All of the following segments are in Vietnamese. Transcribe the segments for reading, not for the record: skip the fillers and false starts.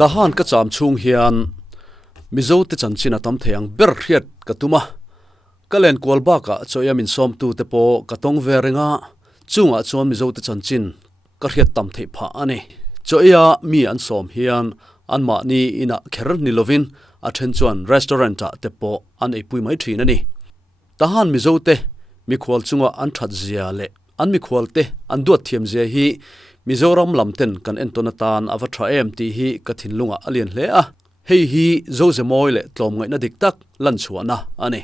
Tahan ka cham chung hian mizo te chanchin atam theyang ber hiat katuma kalen kwalba ka choyamin som tu te po katong verenga chunga chon mizo te chanchin ka hiat tam thei pha ani choya mi an som hian anma ni ina kher nilovin athen chuan restaurant ta te po an ei pui mai thina ni Tahan mizo te mi khwal chunga an that zia le an mi khwal te an duat thiam zia hi Mizoram lamten kan entonatan avatra MT hi kathin lunga alien hle a hei hi zoze moi le tlom ngai na dik tak lan chuana ani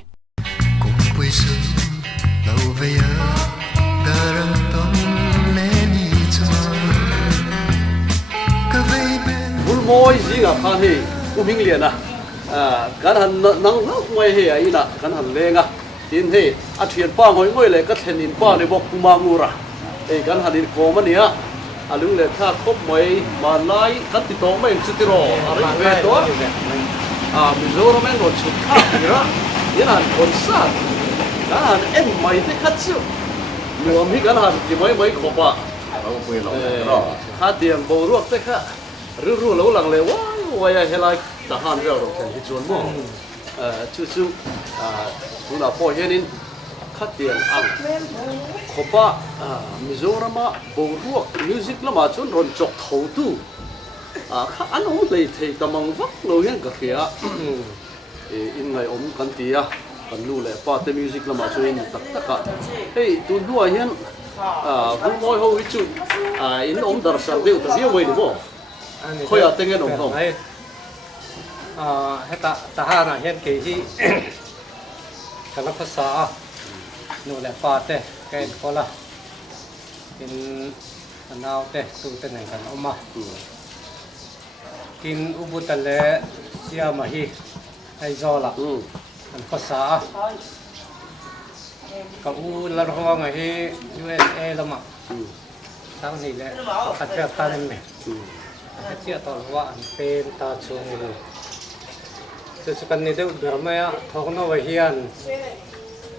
bul moi zinga khan hi uming liana kan han nang ngoi he ina kan han lenga tin he a thian pa ngoi ngoi le ka thlenin pa ne bok kuma ngura ei kan hanin komania alung le tha khop mai ma lai kat ti to mai chu ti ro ari ve to Mizoram men ro chu kha ra yana kon sa kan en mai te khat chu nuam hi kan han ti mai khopa ro pui lo ro kha tiam bo ruak te kha ru lo lang le wa ya helai Tahan ro ro kan hi chon mo chu tu na po yenin khát tiền ăn khopa Mizorama boruak music lama chun ron chok thau tu kha an om lei thei tamang vak lo hian ka khia in ngai om kan tia kan lu le pa te music lama chuin tak taka hei tu nuwa hian vun moi ho chu in om dar sang deu ta viu mai ni mo khoya tengen om tom heta Tahan hian ke hi kana phasa nu le pa te ken kola in anau te tu te nei kan oma kin ubut le sia ma hi ai zola an phasa ka u la ro nga hi USA lama sang ni le ka cha ta nen me ka chia to wa an pen ta chung ni chu kan ni deu drama ya thokno wa hian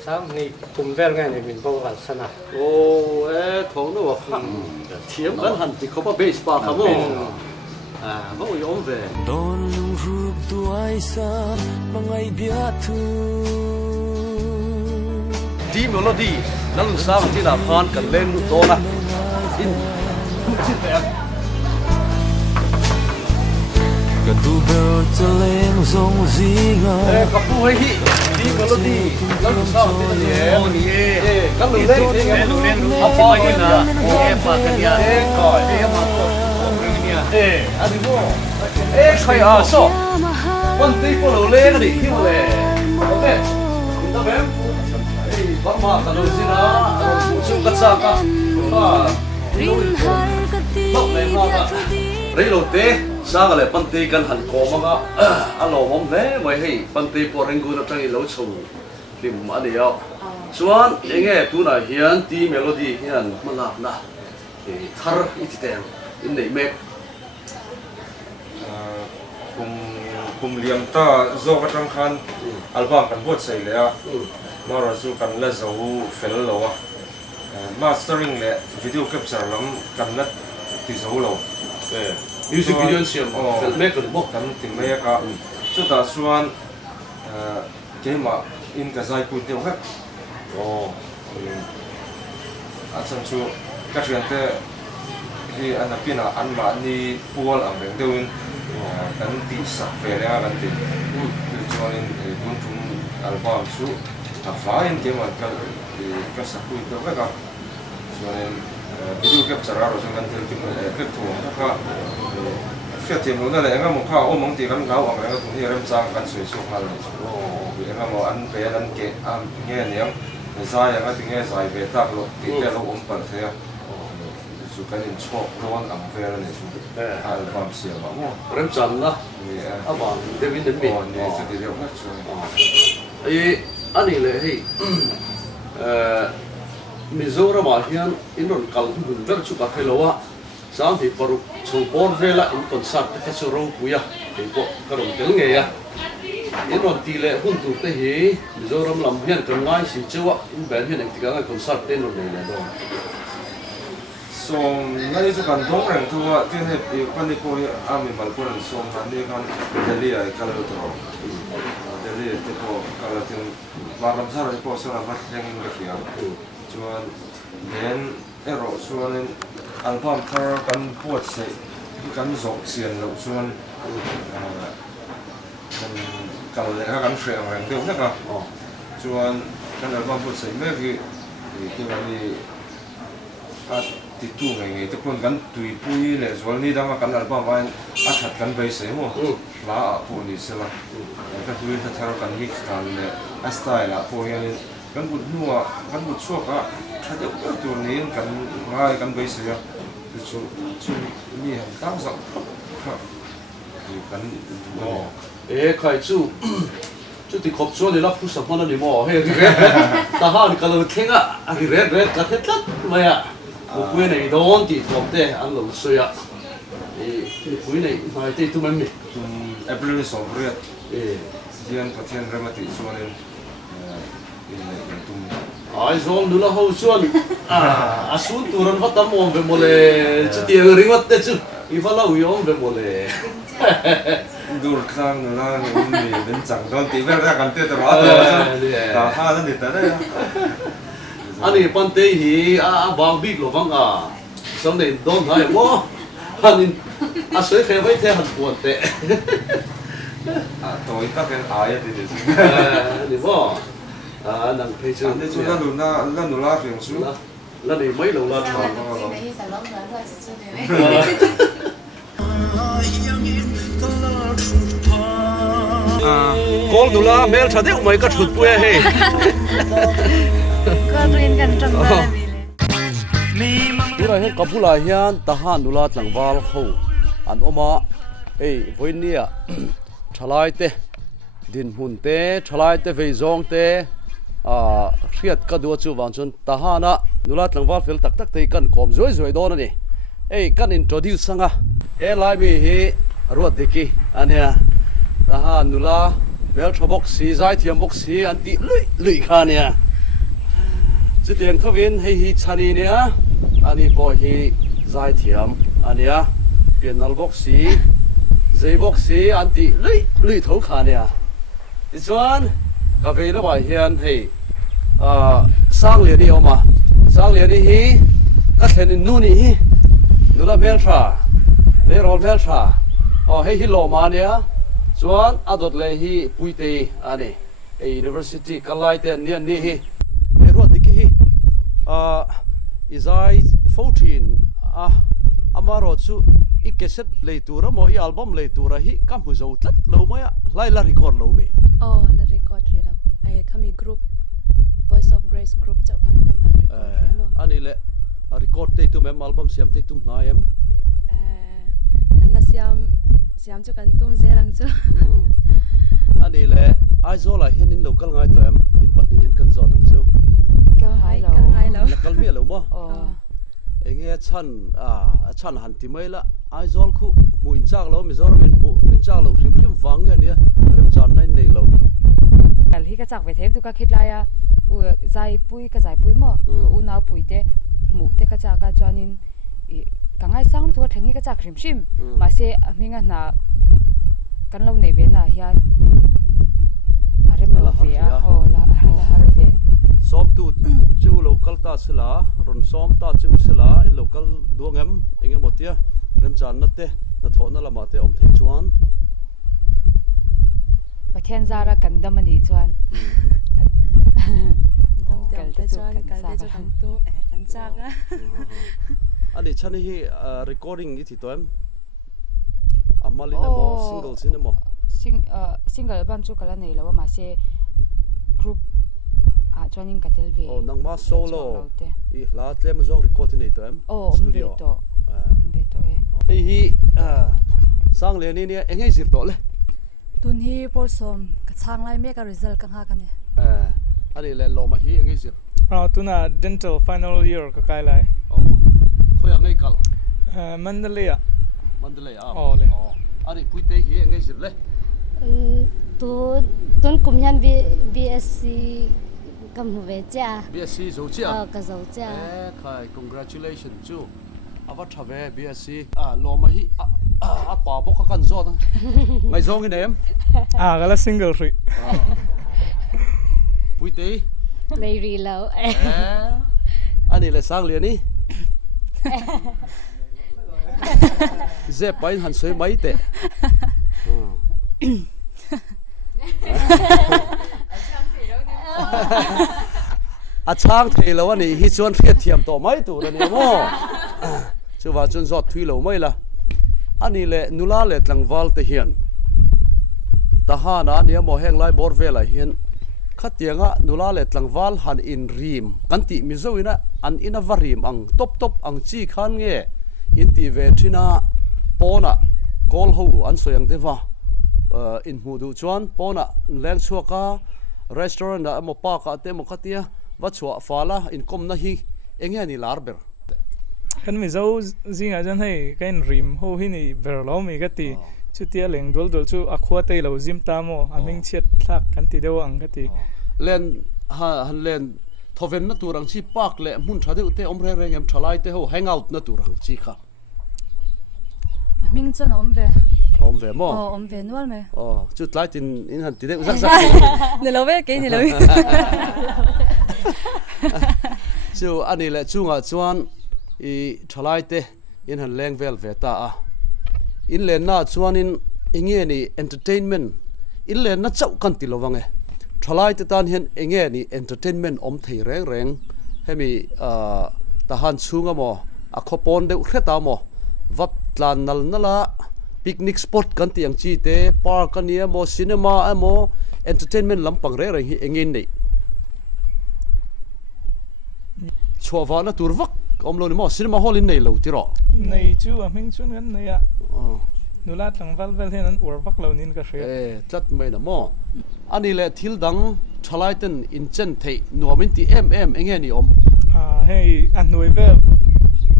sáng nay cùng về ngày này mình bao gồm sana. Thấu nó vào thiếm vẫn hẳn thì có bao base bar không? Bao nhiêu ông về. Đón rụp tuổi xa bằng ngày biếc thu. Đi melody, nó luôn sáng thì là fan cần lên nút to na. In, chít vậy. Cả tu bèo cho lên sông zinga. Cả tu hay hi. Đi melody, nó luôn sao thì nhẹ. Các lùi lên, học bao nhiêu là em mà cái nhà em coi em mà anh đi mua khai so con tí cô lẩu lên cái gì kêu lệ ok chúng ta bém bắt mà cái lẩu gì đó chụp cắt sa cả lẩu này mà đấy lẩu té sa cái lẩu pan tí cần hẳn có mà cái lẩu mắm đấy vậy thì pan tí po reng gu nó trang lẩu chùng tìm ở đây ao chuan nghe tu na hian ti melody hian malap na thar ititem in nei mek kum liam ta zo ka tang khan album kan bot sei le a mara zu kan la zo fel lo a mastering le video capture lam kan na ti zo lo music video siam fel mek ko bo kan ti me ka chu ta chuan keima in ka zai pu teu ha achang chu ka thian te hi anapina anma ni pual ang reng deuin kan ti sak ve le kan ti chuan in bun thum album chu a fa in ke man ka sak pu teu ka chuan in video capture ro sang kan tel kim ke thu ka khia thiam lo na le nga mo kha o mong ti kan gau ang nga thu hi ram chang kan sui su hal nga mo an pe an ke am nge niang zai nga ti nge zai ve tak lo ti te lo om par se su kan in chok ron am ve ne su album sia ba mo ram chan na a bang David den mi ni chu ti reu na chu ani le hei Mizoram hian in ron kal hun ver chu ka phelowa sang thì paru chu bon vela in concert te chu ro puya te ko karong tel nge ya in ron ti le hun tu te hi Mizoram lam hian kan ngai si chuwa in ban hian ti ka concert te no le do som ngay chỗ gần đông rằng thua cái này quan điểm của anh mình bảo quân som hắn đi con Delhi ai kalau tu Delhi itu kalau tu malam sahur itu selalu macam yang kita cuman dan cuman album ter kan buat sih kan zok sian lo cuman kalau mereka kan share orang tu nak cuman kan album buat sih mereka kita ni titu ngai tu pun kan tui pui le zual ni dah makan album main achat kan base mo la pun ni sela kan tui ta thar kan mix kan le style la pun yang kan but nuwa kan but suak ka thade tu ni kan ngai kan base ya tu ni han tang sa kan khai chu thì khóc cho nên là phụ sản phẩm này mỏ hay ta ha thì kalau khen á thì red cả hết tất mày à một quý này đón thì khóc thế ăn lẩu xôi à thì quý này phải thì tụi mình April is over yet riêng có thiên ra mà tỷ số nên ai zong nữa là hậu xuân asun turan phát tâm om về một lệ chứ tiền riêng mất đấy chứ if là uy om về một lệ dur khang nữa là mình đến chẳng đón tí về ra gần tết rồi ta ha nó để tới đây anh ấy ban tây thì bao big lo vắng xong này đón hay quá anh sấy khe với thế hẳn buồn tệ tối ta cái ai thì đi bỏ nàng thấy chưa anh ấy chúng ta lùn la phiền xuống là để mấy lâu là con đủ la mel chả thấy mấy cái chuột bùi hay con riêng gần trong ba bữa nay hết cặp bữa nay hiền Tahan đủ la chẳng vào khâu anh oma với nia Thalaite din hun te Thalaite về zong te khiết cả đua chu vang chun Tahan á đủ la chẳng vào phil tak thấy cần còm rồi đó nè cần introduce sang lai mi hi Hruaitute ania Tahan đủ la bel thobok si zai thiam bok si anti lui khania chu tiang thovin hi chani nia ani po hi zai thiam ania pianal bok si zai bok si anti lui tho khania ti chuan ka ve na bai hian hei sang le ni oma sang le ni hi ka thlen nu ni hi nula bel tha le rol bel tha hei hi lo ma nia chuan adot le hi puite ani university Thalaite nian ni hi Hruaitute hi izai 14 amaro chu I cassette leitura mo I album leitura hi kam hu zo tlat lo maya lai la record lo me la record re lo ai kami group Voice of Grace group chau kan la record re mo ani le record te tu mem album siam te tum na em kan na siam chu kan tum zerang chu ani le ai zo la hian in local ngai to em in pan hian kan zo nang chu kal hai lo kal mi lo mo enge chan han ti mai la ai zol khu mu in chak lo mi zor min chak lo hrim wang nge nia rem chan nai nei lo kal hi ka chak ve them tu ka khit la ya u zai pui ka zai pui mo ka u nau pui te mu te ka cha ka chuanin ka ngai sang tu ka thengi ka chak hrim ma se aminga na kan lo nei ve na hian arem lo ve la har ve som tu chu local ta sila ron som ta chu sila in local duangem enge motia rem chan na te na thona lama te om thei chuan pathian zara kandam ani chuan kal te chuan kan tu kan chaka ani chani hi recording I thi toem amalina mo single cinema single album chu kala nei lawa ma se group chuanin katel ve nang ma solo I la tle ma zong record nei toem studio ve to hi sang le ni ne engei zir to le tun hi por som ka chang lai me ka result ka ha ka ne ani le lo ma hi engei zir tuna dental final year ka kai lai khoya ngei kal Mandalay le ani puite hi engei zir le tun kumyan BSc kam huve cha BSc zo cha ka zo cha khai congratulations chu ava thave BSc loma hi a pa bo kha kan zo ta ngai zong in em gala single free puite May reload. ani le sang le ni ze pain han soi mai te a chang thei lo ani hi chuan phiat thiam to mai tu ra ni mo chu wa chun zot thui lo mai la ani le nula le tlangwal te hian Tahan a nia mo heng lai bor vela hian khatianga nula le tlangwal han in rim kan ti mi zo ina an ina varim ang top ang chi khan nge in ti ve thina pona kol ho an soyang dewa in mudu chuan pona leng chuaka restaurant da mo pa ka te mo khatia wa chua fala in kom na hi enge ni larber kan mi zo zinga jan hei kain rim ho hi ni berlo mi gati chu tia leng dol chu akhwa te lo zim ta mo aming chet thak kan ti dewa ang gati len han len thoven na turang chi pak le mun thade ute omre rengem thalai te ho hangout na turang chi kha Ming chen om ve mo om ve nual me. chu tlai tin in han ti de zak Ni lo ve ke ni lo. chu ani le chunga chuan I thalai te in han leng vel ve ta a in len na chuan in inge ni entertainment in len na chau kan ti lo wange thalai te tan hian enge ni entertainment om thei reng hemi Tahan chunga mo a khopon de khreta mo vap tlan nal nala picnic spot kan ti ang chi te park ania mo cinema amo entertainment lampang re hi engin nei chwa na turvak om lo ni mo cinema hall in nei lo ti ro nei chu aming chun gan nei ya nula tlangwal vel hen an urwak lo nin ka hre tlat mai na mo ani le thil dang thalaiten in chen thei nuamin ti enge ni om hei an noi vel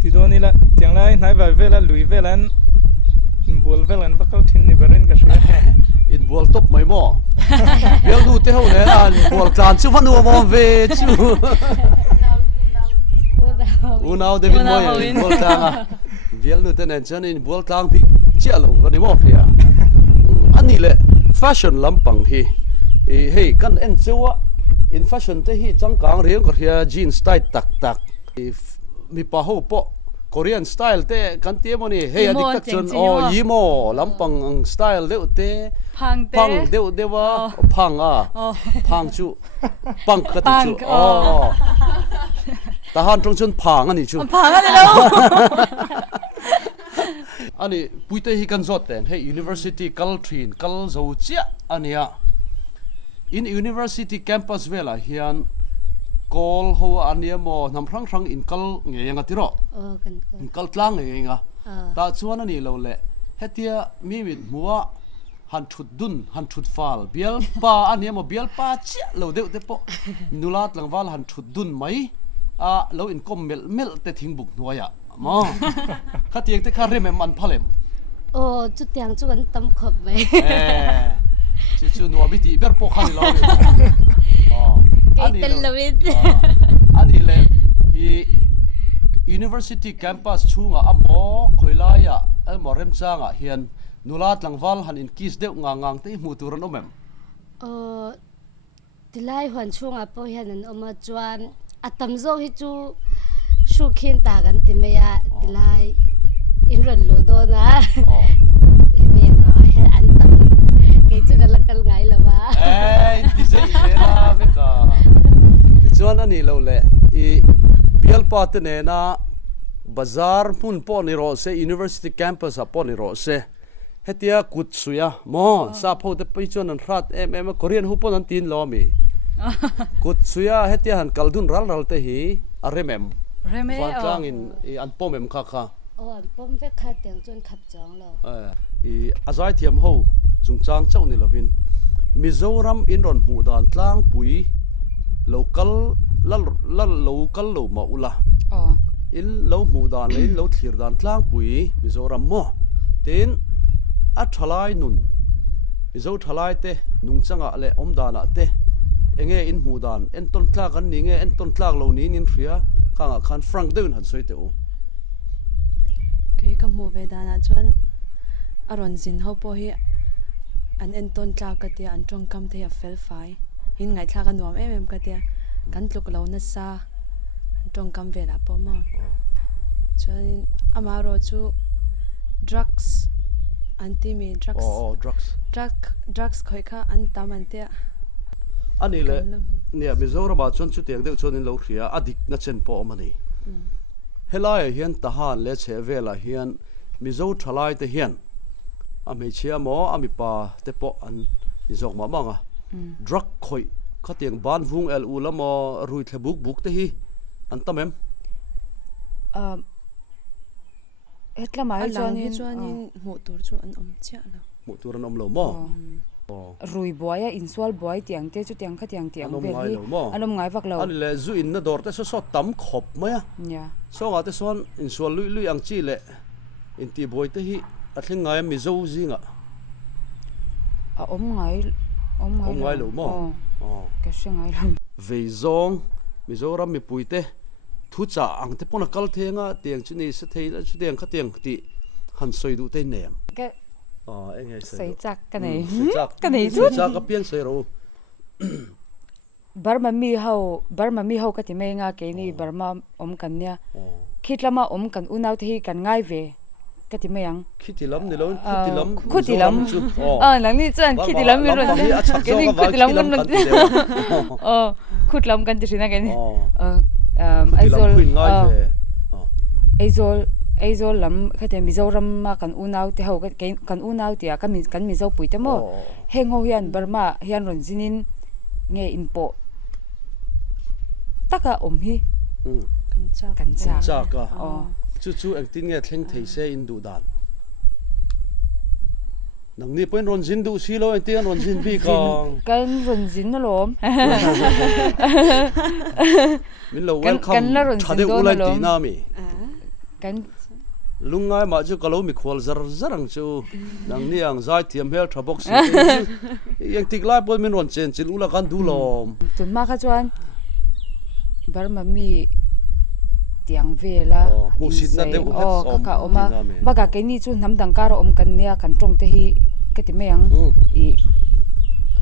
ti do ni la tiang lai nai ba vel a lui vel an bol vel an bakal thin ni berin ka hre in bol top mai mo bel du te ho le an bol tlan chu vanu mo ve chu unaw David Moy bol tanga bel du te nen chan in bol tang pi chialo ka ni mo pia ani le fashion lampang hi hey kan en chuwa in fashion te hi changkang riang ko hia jeans style tak mi pa ho po Korean style te kan ti mo ni hey adik tak chon yimo lampang ang style de te pang de dewa pang pang chu pang ka chu Tahan trong chon pang ani chu Phang ani lo. ani puite hi kan zot ten hey university kal thin kal zo chia ania in university campus vela hian kol ho ania mo nam rang in kal nge yang atiro in kal tlang nge nga ta chuan ani lo le hetia mi mit muwa han thut fal bial pa ania mo bial pa chia lo de po nulat langwal han thut dun mai lo in kom mel te thing buk nuaya mo khatiek te kha rem man phalem chu tiang chu kan tam khop mai chu no biti ber po khani lo kai tel lawit ani le I university campus chunga amo khoilaya amo rem changa hian nulat langwal han in kis deuh ngang te mu turan omem tilai hwan chunga po hian an oma chuan atam zo hi chu shukhin ta kan ti me ya tilai in ron lo do na meng lo hian an tam ke chu kan lakal ngai lawa ti se la veka chuan ani lo le I bial pa te ne na bazar mun po ni ro se university campus a po ni ro se hetia kut suya mo sa pho te pai chuan an rat em Korean hu pon an tin lo mi kut suya hetia han kaldun ral te hi a remem van tlang in an pomem kha an pom ve kha teng chon khap chang lo I azai thiam ho chung chang chau ni lovin Mizoram in ron mu dan tlang pui local local lo ma ula in lo mu dan le lo thlir dan tlang pui Mizoram mo tin a thalai nun Mizo thalai te nung changa le om dana te enge in mu dan en ton tlak an ni nge en ton tlak lo ni nin thria khanga khan frank deun han soi te u cái cái mùa về đàn à chuan aron zin ho po hi an enton tla ka tia an tong kam the a fel fai hin ngai thla ka nuam em ka tia kan tluk lo na sa an tong kam ve la po ma chuan amaro chu drugs anti me drugs drugs khoi kha an tam an te ani le nia Mizoram ba chon chu tiang deuh chon in lo khria adik na chen po mani helai hian tahan le che vela hian Mizo Thalaite hian ami chia mo ami pa te po an izok ma manga drug khoi khatiang ban vung el ulamo rui thlebuk buk te hi an tamem hetla mai chuanin mu tur chu an om chia lo mu tur an om lo mo rui boya insual boy tiang te chu tiang kha tiang tiang ve hi anom ngai vak lo an le zu in na dor te so tam khop maya ya so nga te son insual lui ang chi le in ti boy te hi a thling ngai Mizo zinga a om ngai lo mo ka shengai lo veizong Mizoram mi puite thu cha ang te pona kal thenga tiang chu ni se thei chu tiang kha tiang ti han soi du te nem ka eng ai sei chak ka nei ka nei chu cha ka pian sei ro Burma mi ho ka ti mai nga ke ni Burma om kan nya khitlama om kan unau the hi kan ngai ve ka ti mai ang khitilam ni lo khutilam nang ni chan khitilam mi ron ke ni khutilam kan khutlam kan ti sina ke ni aizol lam khate Mizoram ma kan unau te ho kan unau tia kan Mizo puite mo hengo hian Burma hian ron zinin nge inpo taka om hi kan cha ka chu ang tin nge thleng thei se in du dan nang ni point ron zin du si lo en tian ron zin bi kan ron zin na lom min lo welcome thade ulai ti na mi kan lungai ma chu kalo mi khwal zarang chu nang ni ang zai thiam hel thabok si yang tik lai poi min ron chen chil ula kan du lom tun ma kha chuan Burma mi tiang vela mu sit na de ka oma baga ke ni chu nam dang kar om kan nia kan tong te hi ke ti meang I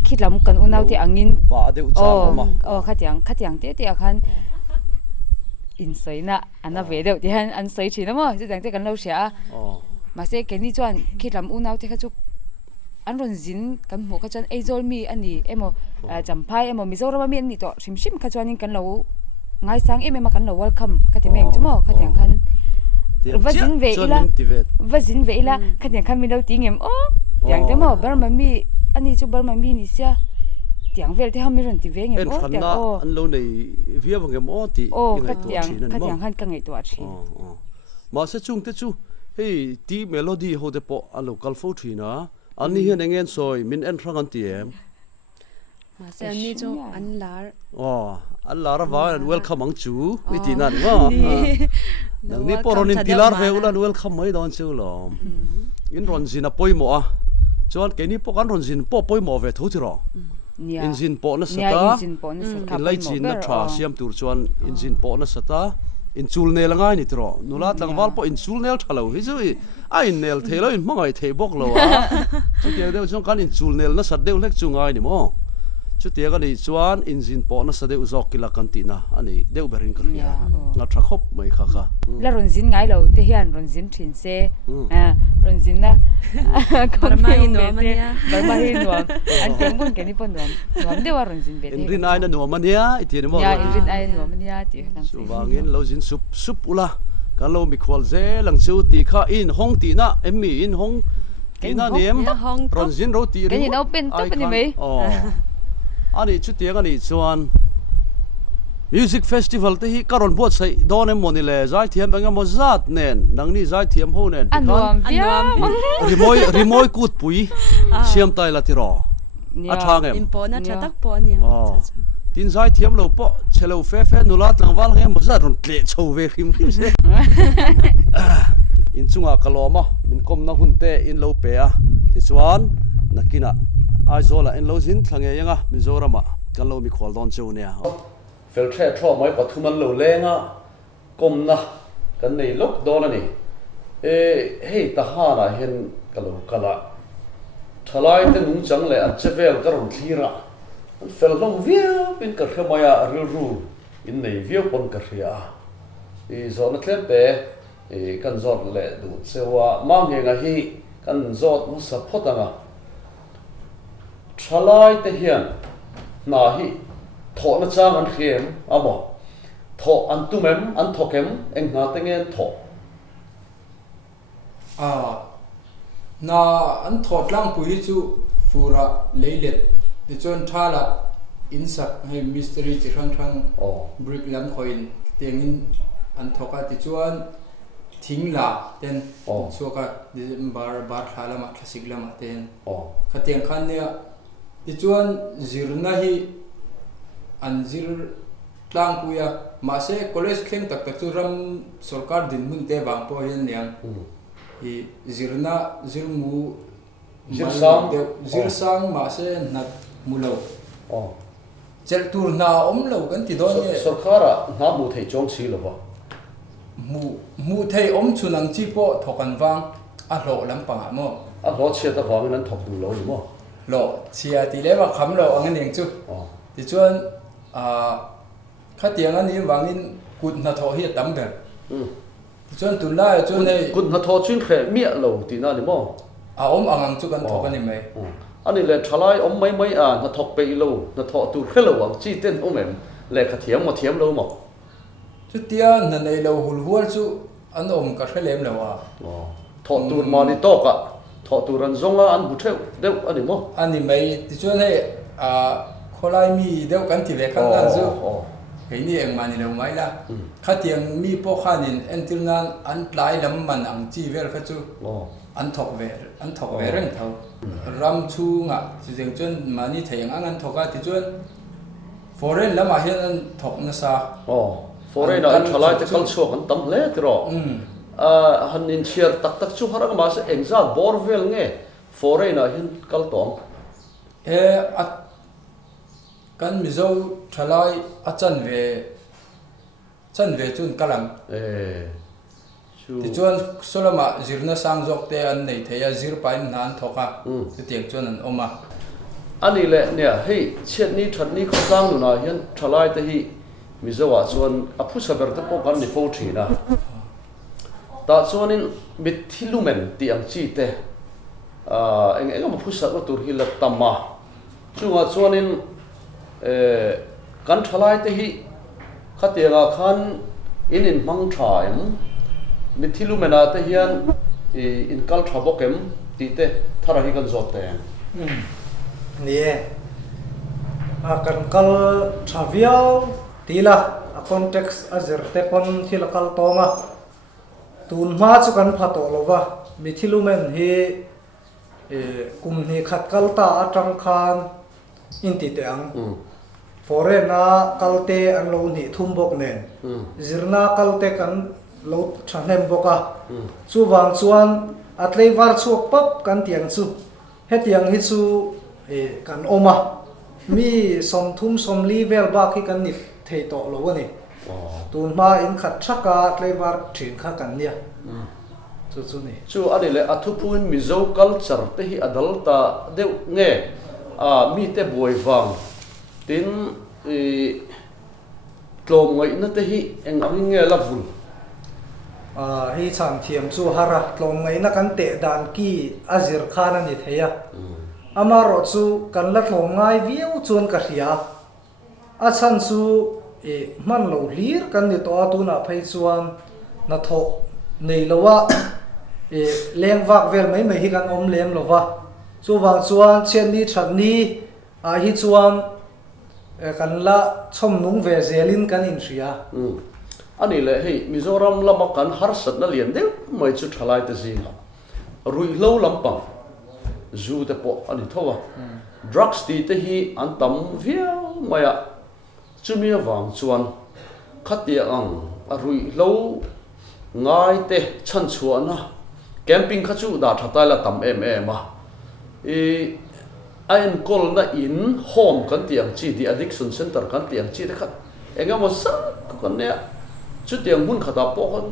khitlam kan unau te angin ba de u cha ma khatiang te akhan in soina ana ve deuh ti han an soi thina mo chu dang te kan lo sia ma se ke ni chuan khitlam unau te kha chu an ron zin kan mu kha chuan aizol mi ani emo champhai emo Mizoram mi ani to shim kha chuan in kan lo ngai sang em ma kan lo welcome ka ti meng chmo kha tiang khan vazin ve ila kha tiang khan mi lo ti ngem tiang te mo Burma mi ani chu Burma mi ni sia tiang vel te hami ron ti ve ngem tiang an lo nei via wangem ti ka tiang khan ka ngai to achi ma se chung te chu hey ti melody ho de po a local fo thina ani hian engen soi min en thrang an ti em ma se ani chu an lar Allah ra va welcome ang chu iti na ni ma nang ni poron in tilar ve ulan welcome mai don chu lom in ron zin a poi mo a chuan ke ni po kan ron zin po poi mo ve thu thi ro in zin po na sata in lai chin na tha siam tur chuan in zin po na sata in chul ne la ngai ni tro nulat lang wal po in chul nel thalo hi chu a in nel thelo in mangai thei bok lo a chu ke de chung kan in chul nel na sat deu lek chu ngai ni mo chu tia ka ni chuan injin po na sa deu zok kila kan ti na ani deu berin ka khia nga tha khop mai kha la ron zin ngai lo te hian ron zin thin se ron zin na Burma hi no mania an teng bun ke ni pon nom de wa ron zin be in rin ai na no mania iti ni mo ya in rin ai no mania ti kan su wangin lo zin sup ula kan lo mi khwal ze lang chu ti kha in hong ti na emmi in hong ti na niem ron zin ro ti ri ke ni no pen to pe ni mai ani chu tiang ani chuan music festival te hi karon bot sai don em moni le zai thiam banga mo zat nen nang ni zai thiam ho nen anuam rimoi kut pui siam tai la ti ro athang em in po na chatak po ni tin zai thiam lo po chelo fe nulat lang wal nge mo zat ron tle chou ve khim se in chunga kaloma min kom na hun te in lo pe a ti chuan nakina aizola en lo zin thlange yanga Mizoram kan lo mi khwal don chu nia fel the tho mai pathuman lo lenga komna kan nei lok don ani hei Tahan à hiền kalau kala Thalaite nung chang le at chevel karon thira fel long via pin ka khmaya ril ru in nei via pon ka ria I zon tlem pe kan zot le du chewa ma nge nga hi kan zot mu support anga Thalaite hian na hi tho na chang an khem amo tho an tumem an thokem eng na tengen tho na an thot lang pui chu fura leilet de chon thala insak hei mystery chi thang brick lam coin tengin an thoka ti chuan thingla ten chuka bar thala ma classic lama ten khateng khan ne ti chuan zirna hi an zir tlang puya ma se college thleng tak tak chu ram sarkar din mun te bang po hian niang I zirna zirmu zirsang ma se nat mulo chel tur na lo kan ti don ye sarkara na mu thei chong chi lo ba mu thei chunang chi po thokan wang a lo lam panga mo a lo chia ta wang nan thok du lo ni mo lo chia ti le ba kham lo ang ning chu ti chuan khatiang ani wangin kut na tho hi tam ber chuan tun la chuan nei kun na tho chin khe mi lo ti na ni mo angang chu kan thok ani mai ani le thalai mai mai na thok pe lo na tho tu khe lo wang chi ten em le kha thiam lo mo chu tia na nei lo hul hual chu an ka khelem lo wa tho tu ma ni to ka tho tu ran zonga an bu theu deu ani mo ani mai ti chuan he kholai mi deu kan ti ve kan lan chu cái này em mà nhiều mấy là khách tiền mi po khanin entil nan an tlai lam man ang chi vel kha chu an thok ve reng thau ram chu nga chi jeng chun mani theng an thoka ti chuan foreign lama hian an thok na sa foreign an thalai te kal chok an tam le tro han in chiar tak chu harang ma se engza bor vel nge foreign a hin kal tong kan mizo thalai a chan ve chun kalam ti chuan solama zirna sang jok te an nei theya zir pain nan thoka ti tiang chuan an oma ani le ne hei chet ni that ni kho tang nu na hian thalai te hi mizo wa chuan a phu saber te po kan ni fo thina ta chuanin mithilumen ti ang chi te eng ma phu sa ko tur hi la tamma chunga chuanin kan thalai te hi khatenga khan in mang thaim mithilumena te hian in kal thabokem ti te thara hi kan zot te nie kan kal thaviao tila a context azir te pon thila kal tonga tun ma chu kan phato lova mithilumen hi kum ni khat kal ta atang khan inti te ang foreign na kalte an lo ni thumbok nen zirna kalte kan lo thanem boka chu wang chuan atlei war chuak pap kan tiang chu he tiang hi chu kan oma mi som thum som li vel ba khi kan ni thei to lo ni tun ma in khat thaka atlei war thin kha kan nia chu ni chu ani le athupun mizo culture te hi adalta deu nge mi te boi wang tin tlom ngai na te hi eng ang nge la vul hi chang thiam chu hara tlom ngai na kan te dan ki azir khan ani theya amaro chu kan la tlom ngai viu chuan ka hria a chan chu man lo hlir kan ni to tu na phei chuan na tho nei lowa leng wak vel mai mai hi kan om lem lova chu wang chuan chen ni that ni hi chuan kan la chom nung ve zelin kan in ria ani le hei mizoram lama kan har sat na lian deu mai chu thalai te zinga rui lo lampang zu te po ani thowa drugs ti te hi an tam viau maya chumia wang chuan khatia ang a rui lo ngai te chan chuana camping khachu da thatai la tam ma I'm call na in home kan tiang chi the addiction center kan tiang chi de khat engamo sa kan ne chu tiang hun khata po kan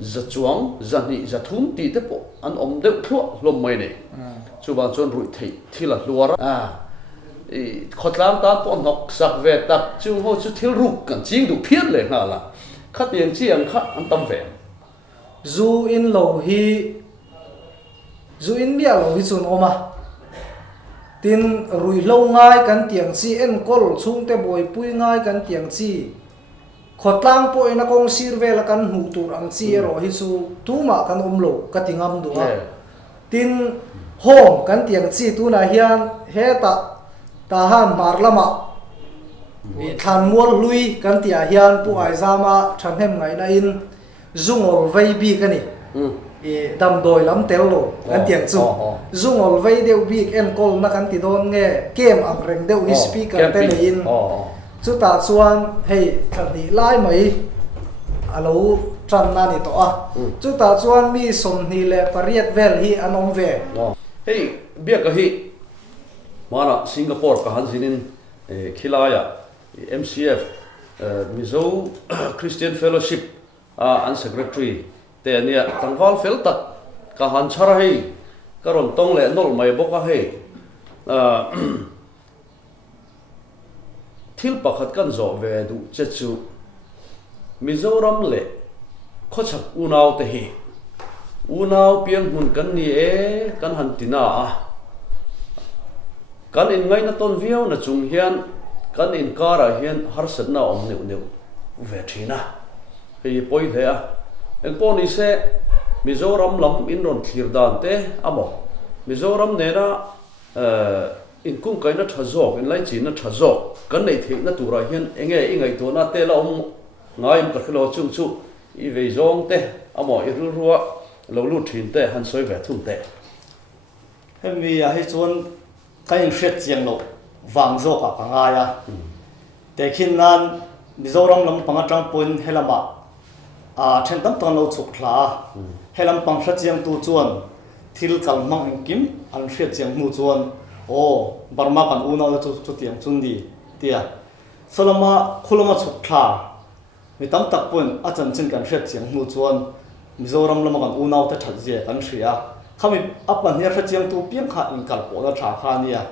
za chuang za ni za thum ti te po an om deuh thluah hlom mai nei chu ban chuan rui thei thila hluara khotlang tan po nok sak ve tak chu ho chu thil ruk kan ching du phiat le nga la khat yang chiang kha an tam ve zu in bia lo hi chun oma tin rui lo ngai kan tiang chi en kol chung te boi pui ngai kan tiang chi khotlang po ina kong sirve la kan hu tur ang chi ro hi su tuma kan lo ka tingam du tin hom kan tiang chi tu na hian he tahan marlama than mual lui kan tia hian pu ai zama thanhem ngai na in zungol vei bi kani dam doi lam tel lo kan tiang chu zungol vei deu bi en kol na kan ti don nge kem ang reng deu hi speaker te nei in chu ta chuan hei thadi lai mai alo tran na ni to a chu ta chuan mi som ni le pariat vel hi anom ve hei bia ka hi mana Singapore ka hanzinin khilaya MCF Mizo Christian Fellowship an secretary te ania tangwal fel tak ka han chara hei karon tong le nol mai boka hei thil pakhat kan zo ve du chechu Mizoram le khochak unaw te hi unaw piang hun kan ni kan han tina a kan in ngai na ton viau na chung hian kan in kara hian har sat na om neu ve thina hei poi the a en poni se Mizoram lam in ron thlir dan te amo Mizoram ne na in kung kai na thazok in lai chi na thazok kan nei thik na tura hian enge ingai to na te la om ngai ka khlo chung chu I ve zong te amo I ru ruwa lo lu thin te han soi ve thum te hemi a hi chuan kain hret chiang lo wang zo ka panga ya te khin nan Mizoram lam panga tang pun helama a then tam ton lo chuk thla helam pang hret chiang tu chuan thil kal mang kim an hret chiang mu chuan o Burma kan una chu tiang chun di tia solama khulama chuk thla mi tam tak pun a chan chin kan hret chiang mu chuan Mizoram lam kan una ta that je kan thria khami apan hia hret chiang tu piang kha in kal po na tha kha nia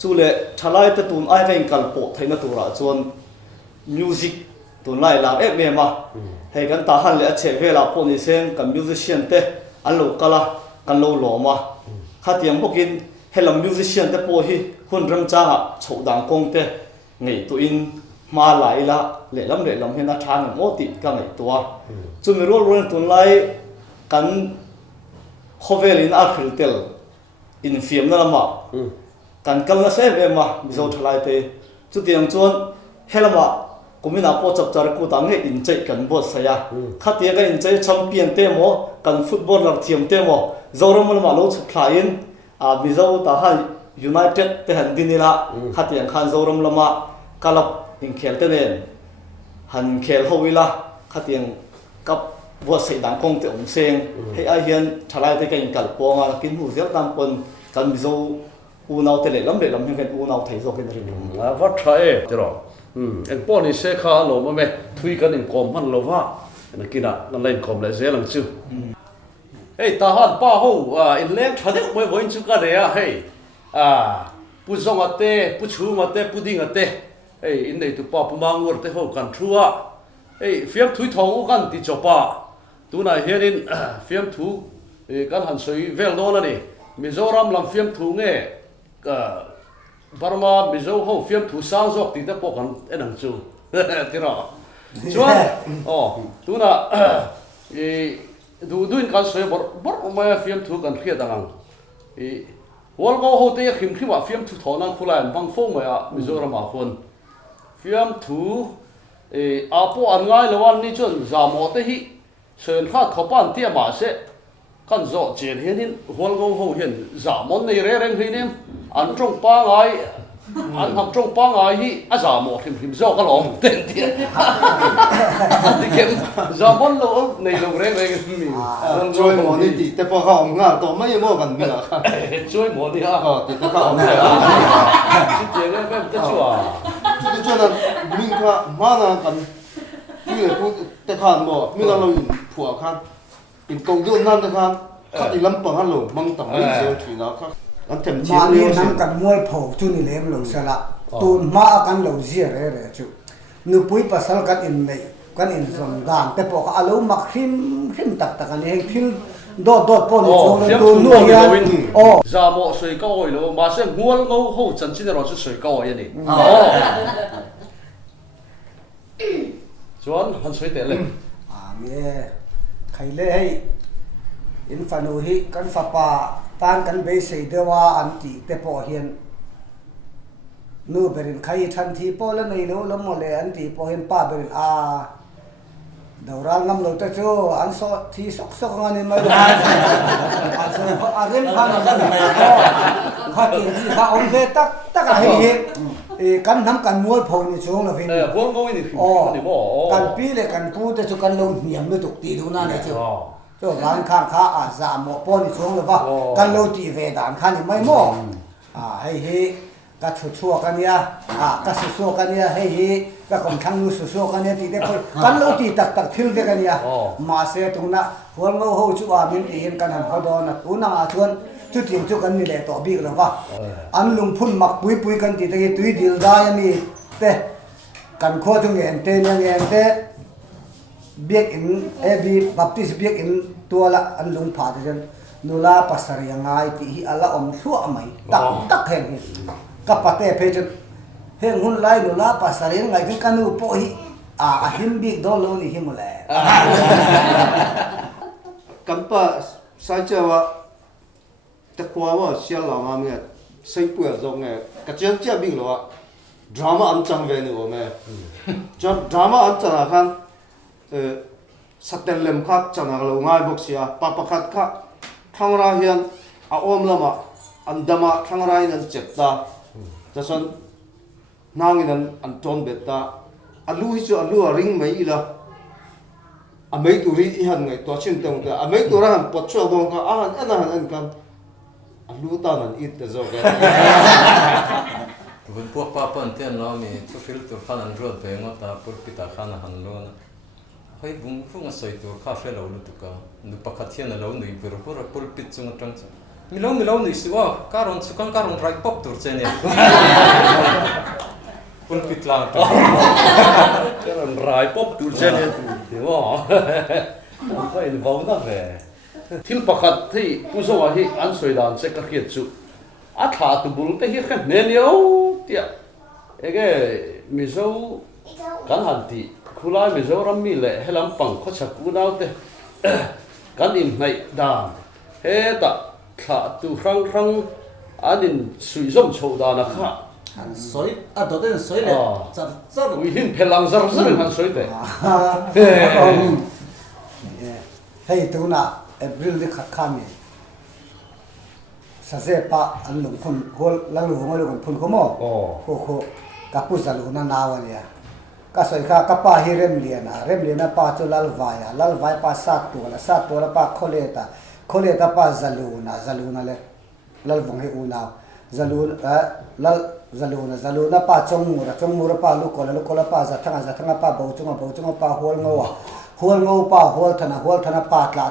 chu le Thalaite tun ai ka in kal po thaina tura chuan music tun lai lang me ma hei kan Tahan le a che vela po ni sen kan musician te an lo kala kan lo lo ma khatiang bokin helam musician te po hi hun ram changa chodang kong te ngei tu in ma lai la le lam hena thang mo ti ka ngei tua chu mi rol tun lai kan khovel in a filtel in fiam na ma kan kal na se ve ma Mizo Thalaite chu tiang chuan helama kumina po chap char ku tang nge in chei kan bo saya khatia ka in chei champion te mo kan football lar thiam te mo zoram ma lo chu thlain a Mizo Tahan United te han dinila khatiang khan zoram lama kalap in khel te nen han khel howila khatiang kap bo sei dang kong te om seng hei a hian Thalaite ka in kal ponga kin hu zel tam pon kan Mizo unaw te le lam hian kan unaw thei zo ken rin va thae te ro en poni se kha lo ma me thui kan in kom han lo wa na kina na len kom le zelang chu hey Tahan pa ho in leng thade moi voin chu ka rea hey pu zong ate pu chu ate pu ding ate hey in nei tu pa pu mangur te ho kan thua hey fiam thui thong kan ti chopa tu na hianin fiam thu kan han soi vel no na ni Mizoram lam fiam thu nge Burma Mizo ho fiam thu sang zok ti te po kan enang chu tira chuan tu na duin kan soi bor ma fiam thu kan khia dangang wal go ho te khim khima fiam thu thonan khulai bang phong ma Mizoram a khon fiam thu apo an ngai lawan ni chun zamo te hi sen kha thopan tia ma se kan zo chen hianin wal go ho hian zamon nei re reng hinim an trong pa ngai an ham trong pa ngai hi a zamo him zo ka long ten ti kem zamon lo nei lo re re mi joy mo ni ti te po ha nga to mai mo kan mi la joy mo ni ha ti ka ka om ti te re be te chua ti cho na min kha ma na kan mi le pu te khan mo mi na lo phua khan in công du nan ta khan khát đi lâm bằng halo mang tầm mấy giờ thì nó khác anh thèm chiến mà liêu đi nắm cần mua phổ chu ni lem lo sa la tun ma kan lo zia re chu nu pui pasal kan in nei kan in zon dan te po ka alo mak him tak tak ani heng thil dot po ni chu tu nu ya za mo soi ka oi lo ma se mual ngô ho chan chin ro chu soi ka oi ani chuan han soi te le me khai le hei in fanu hi kan fa pa tan kan be sei dewa an ti te po hian nu berin khai than thi po la nei lo lo mo le an ti po hian pa berin a dawra ngam lo ta chu an so thi sok sok ngani mai a so a rem phan kha ti si kha on ve tak tak a hi e kan nam kan mual phau ni chung la vin huang ngô ni ni bo kan pi le kan pu te chu kan lo niam lu tuk ti du na ne chu cho ran khang kha a za mo po ni chung la ba kan lo ti ve dan kha ni mai mo hei hi ka chu chu kan ya ka su su kan ya hei hi ka kon thang nu su su kan ya ti de kan lo ti tak tak thil de kan ya ma se tu na huang ngô ho chu a min ti hin kan han ho do na tu na a chuan chu ting chu kan ni le to bi lo ba an lung phun mak pui pui kan ti te tui dil da ya mi te kan kho tu ngen te ngen te biak in bi baptist biak in tuala an lung pha de nula pasar yang ai ti hi ala om thu amai tak tak hen hi ka pate pe chu heng hun lai nula pasar yang ngai kan nu po hi a him big do lo ni him le kampa sai chawa ta kwa wa sia la ma me sai pu zo nge ka chen chia bing lo drama am chang ve ni o me cha drama am chang khan satel lem khat chang lo ngai bok sia pa pa khat kha thang ra hian a om lama andama thang ra in chet ta ta son nang in an ton bet ta alu hi chu alu ring mai ila a mei tu ri han ngai to chin tong ta a mei tu ra han pot chok dong ka a han an kan alu ta nan it ta zo ka Vun puak pa pan ten lo mi chu filter khan an rod ve ngo ta pur pita khan han lo na hoi bung funga soi tu kha fe lo lu tu ka nu pakhat hian lo nui bir pur pul pit chung tang chu mi lo nui siwa karon chu kan karon rai pop tur chen ya pul pit la ta karon rai pop tur chen ya ti wo hoi ni vau na ve thil pakhat thei pu so wa hi an soi dan se ka khiat chu a tha tu bul te hi khan ne leo tia ege mi zo kan han ti khulai mi zo ram mi le helam pang kho chak u nau te kan in ngai dan he ta tha tu rang anin sui zom chho da na kha han soi a do den soi le char wi hin phelang zar zar han soi te hei tu na april de khat kha mi sa ze pa an lung phun hol lang lu ngol lu phun ko mo ko ka pu sa lu na na wa ya ka soi kha ka pa hi rem liana pa chu lal vai pa sa tu la pa kholeta pa zaluna le lal vong he u na zaluna pa chongmura pa lu ko la pa za thanga pa bo chunga pa hol ngo pa hol thana pa tla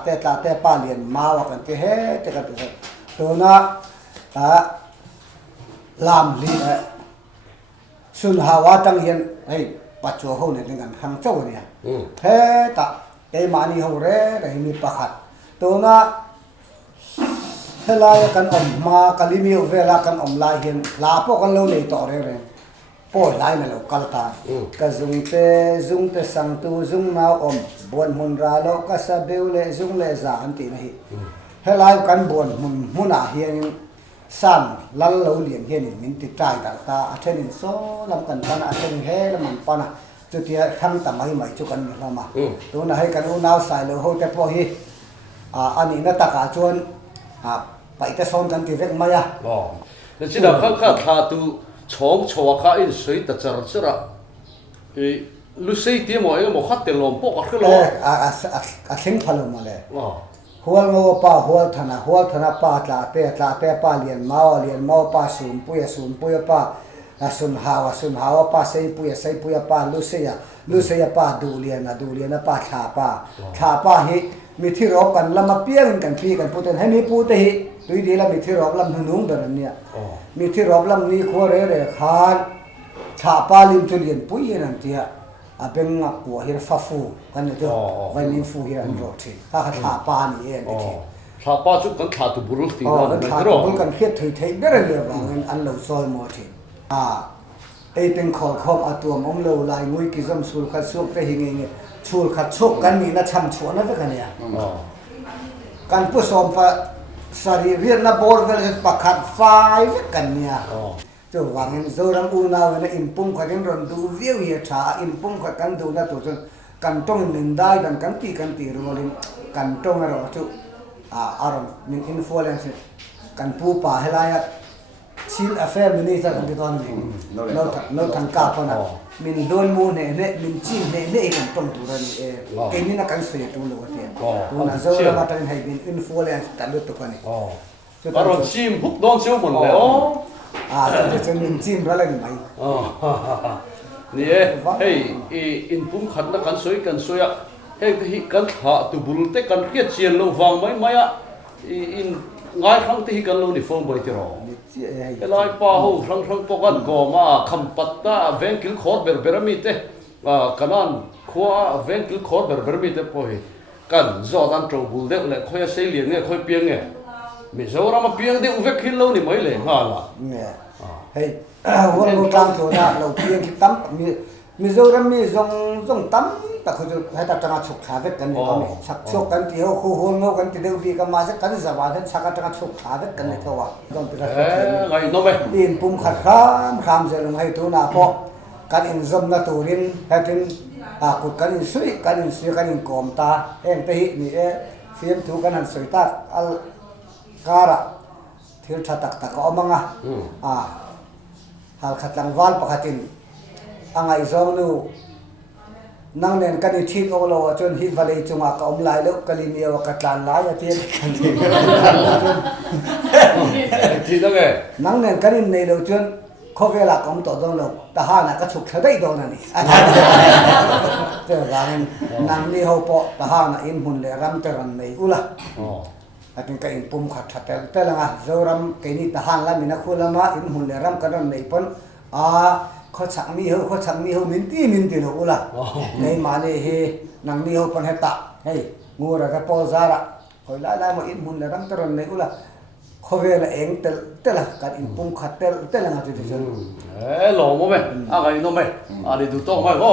te pa lien ma wa kan te he te ka tu na lam li sun hawa tang yen hey pa cho ho ne ngan hang chau ne he ta e mani ho re mi pakhat tu na helai kan om ma kalimi vela kan om lai hian la po kan lo nei to re po lai na lo kalta ka zung te sang tu zung na om bon mun ra lo ka sa beule zung le za an ti na hi helai kan bon mun a hian san lal lo lian hian min ti tai ta athenin so lam kan pana athen he lam pana chu tia thang ta mai chu kan ni ma tu na hai kan u nau sai lo ho te po hi ani na ta ka chuan pai ta son kan ti vek maya le chi da kha tha tu chom chowa kha in soi ta chara e lu sei ti mo e mo khat te lom po ka khlo a thing phalo ma le hual ngo pa hual thana pa tla te pa lian mau pa sum puya pa sun hawa pa sei puya pa lu sei pa du lian pa tha pa hi mi thi rop kan lama piang kan pi kan puten hai mi pu te hi tui di la mi thi rop lam hunung dar nia mi thi rop lam ni kho re khan tha pa lim tu lien pui nan tia a beng ngak ko hi fa fu kan ne to vai mi fu hi an ro thi ha tha pa ni en ti tha pa chu kan tha tu burul ti na kan ro kan khiet thui thei ber le wa an lo soi mo thi ei ten khol khom atuam om lo lai ngui ki zam sul kha suak te hinge chul kha chok kan ni na cham chuan na ve kan ya kan pu som pa sari rian na bor vel pakhat fai ve kan ya to wangin zoram u na na impum kha den ron du viu ye tha impum kha kan du na to jon kan tong nin dai dan kan ti rolin kan tong ro chu aron min influence kan pu pa helaya chin affair mini ta kan don ni no thang ka pa na min don mu ne min chi ne kan tong tu ra ni ke ni na kan se tu lo ti tu na zo la ma tan hai min influence ta lu tu pa ni aron chim huk don chiu mon le ta chen min chim ra la ni mai ni hey in pum khat na kan soi ya hey hi kan tha tu bul te kan khiat chian lo wang mai in ngai khang te hi kan lo ni form bai ti ro lai pa ho rang po kan go ma kham patta venkil khot ber mi te kanan khwa venkil khot ber mi te po hi kan zo dan tro bul de le khoya sei lian nge khoi piang nge mi zo ra ma piang de u vek khil lo ni mai le nga la nge hey won lo tang to na lo piang ki tam mi zo ra mi zong tam ta khu jo hai ta tanga chuk kha vek kan ni ba mi sak chok kan ti ho khu ngo kan ti deu bi ka ma se kan za wa den chaka tanga chuk kha vek kan ni to wa dong pi ra ngai no me in pum khat kham je lo hai tu na po kan in zom na tu rin hatin kut kan in sui kan in kom ta en te hi ni fiam tu kan han sui ta al kara thil tha tak omanga hal khat lang wal pakhatin angai zong nu nang nen kan i thit o lo chon hi valei chunga ka om lai lo kalin ya ka tlan lai ya tien thi da ge nang nen kan in nei lo chon khovela kom to dong lo ta ha na ka chuk thadai do na ni te ran nang ni ho po ta ha na in hun le ram te ran nei ula atin ka in pum khat thatel te langa zoram ke ni ta han la mina khulama in hun le ram ka ran nei pon kho chak mi ho min ti lo ula nei ma ne he nang mi ho pon heta hey ngura ka pol zara khoi lai mo in mun le ram taron nei ula kho ve la eng tel la kan in pum khat tel la ngati ti jon lo mo me ga no me ani du to mai go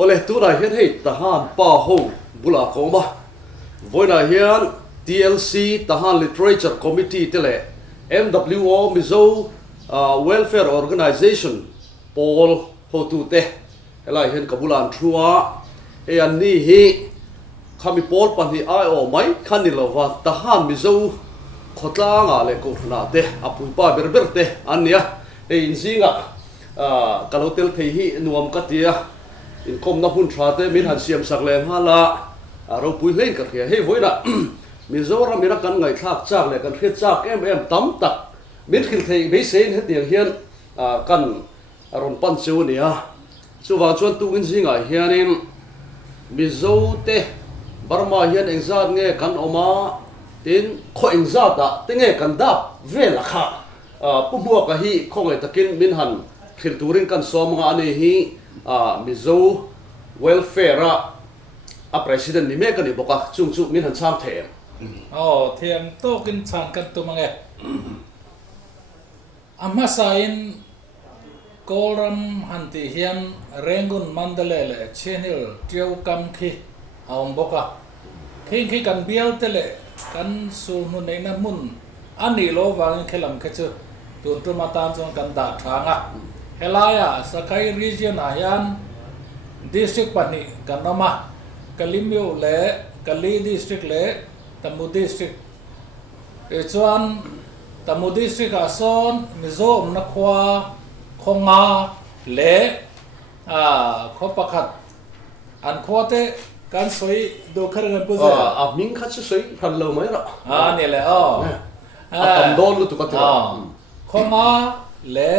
ole tu na hian hei tahan pa ho bula ko ma voina hian TLC Tahan Literature Committee tele MWO Mizo welfare organization Paul Hruaitute helai hen kabulan thua an ni hi khami Paul pan hi ai o mai khani lova Tahan Mizo khotla nga le ko na te apui pa ber te ania in zinga kalotel thei hi nuam ka tia in kom na hun thra te min han siam sak lem hala ro pui lein ka khia he voina Mizoram mira kan ngai thak chak le kan khiat chak em tam tak min khil thei be sen he tiang hian kan ron pan chu nia chuwa chuan tu in zinga hianin mizo te Burma hian engzat nge kan oma tin kho engzat da te nge kan dap vel kha pumua ka hi khongai takin min han khil turin kan som nga ani hi mizo welfare a president ni me kan ni boka chung min han cham them thiam to kin chan kan tu mange amma sain koram hanti hian rengun mandalele channel tiau kam khi aung boka khi kan bial tele kan su nu nei na mun ani lo wang khelam khechu tun tu matan chong kan da thanga helaya sakai region ayan district pani kanama kalimyo le kali district le tamu district chuan tamu district ason Mizoram na khwa khonga le kho pakhat an khote kan soi do khar ngan pu a ming khat soi phan lo mai ra ne le tam don lu tu ka ta khonga le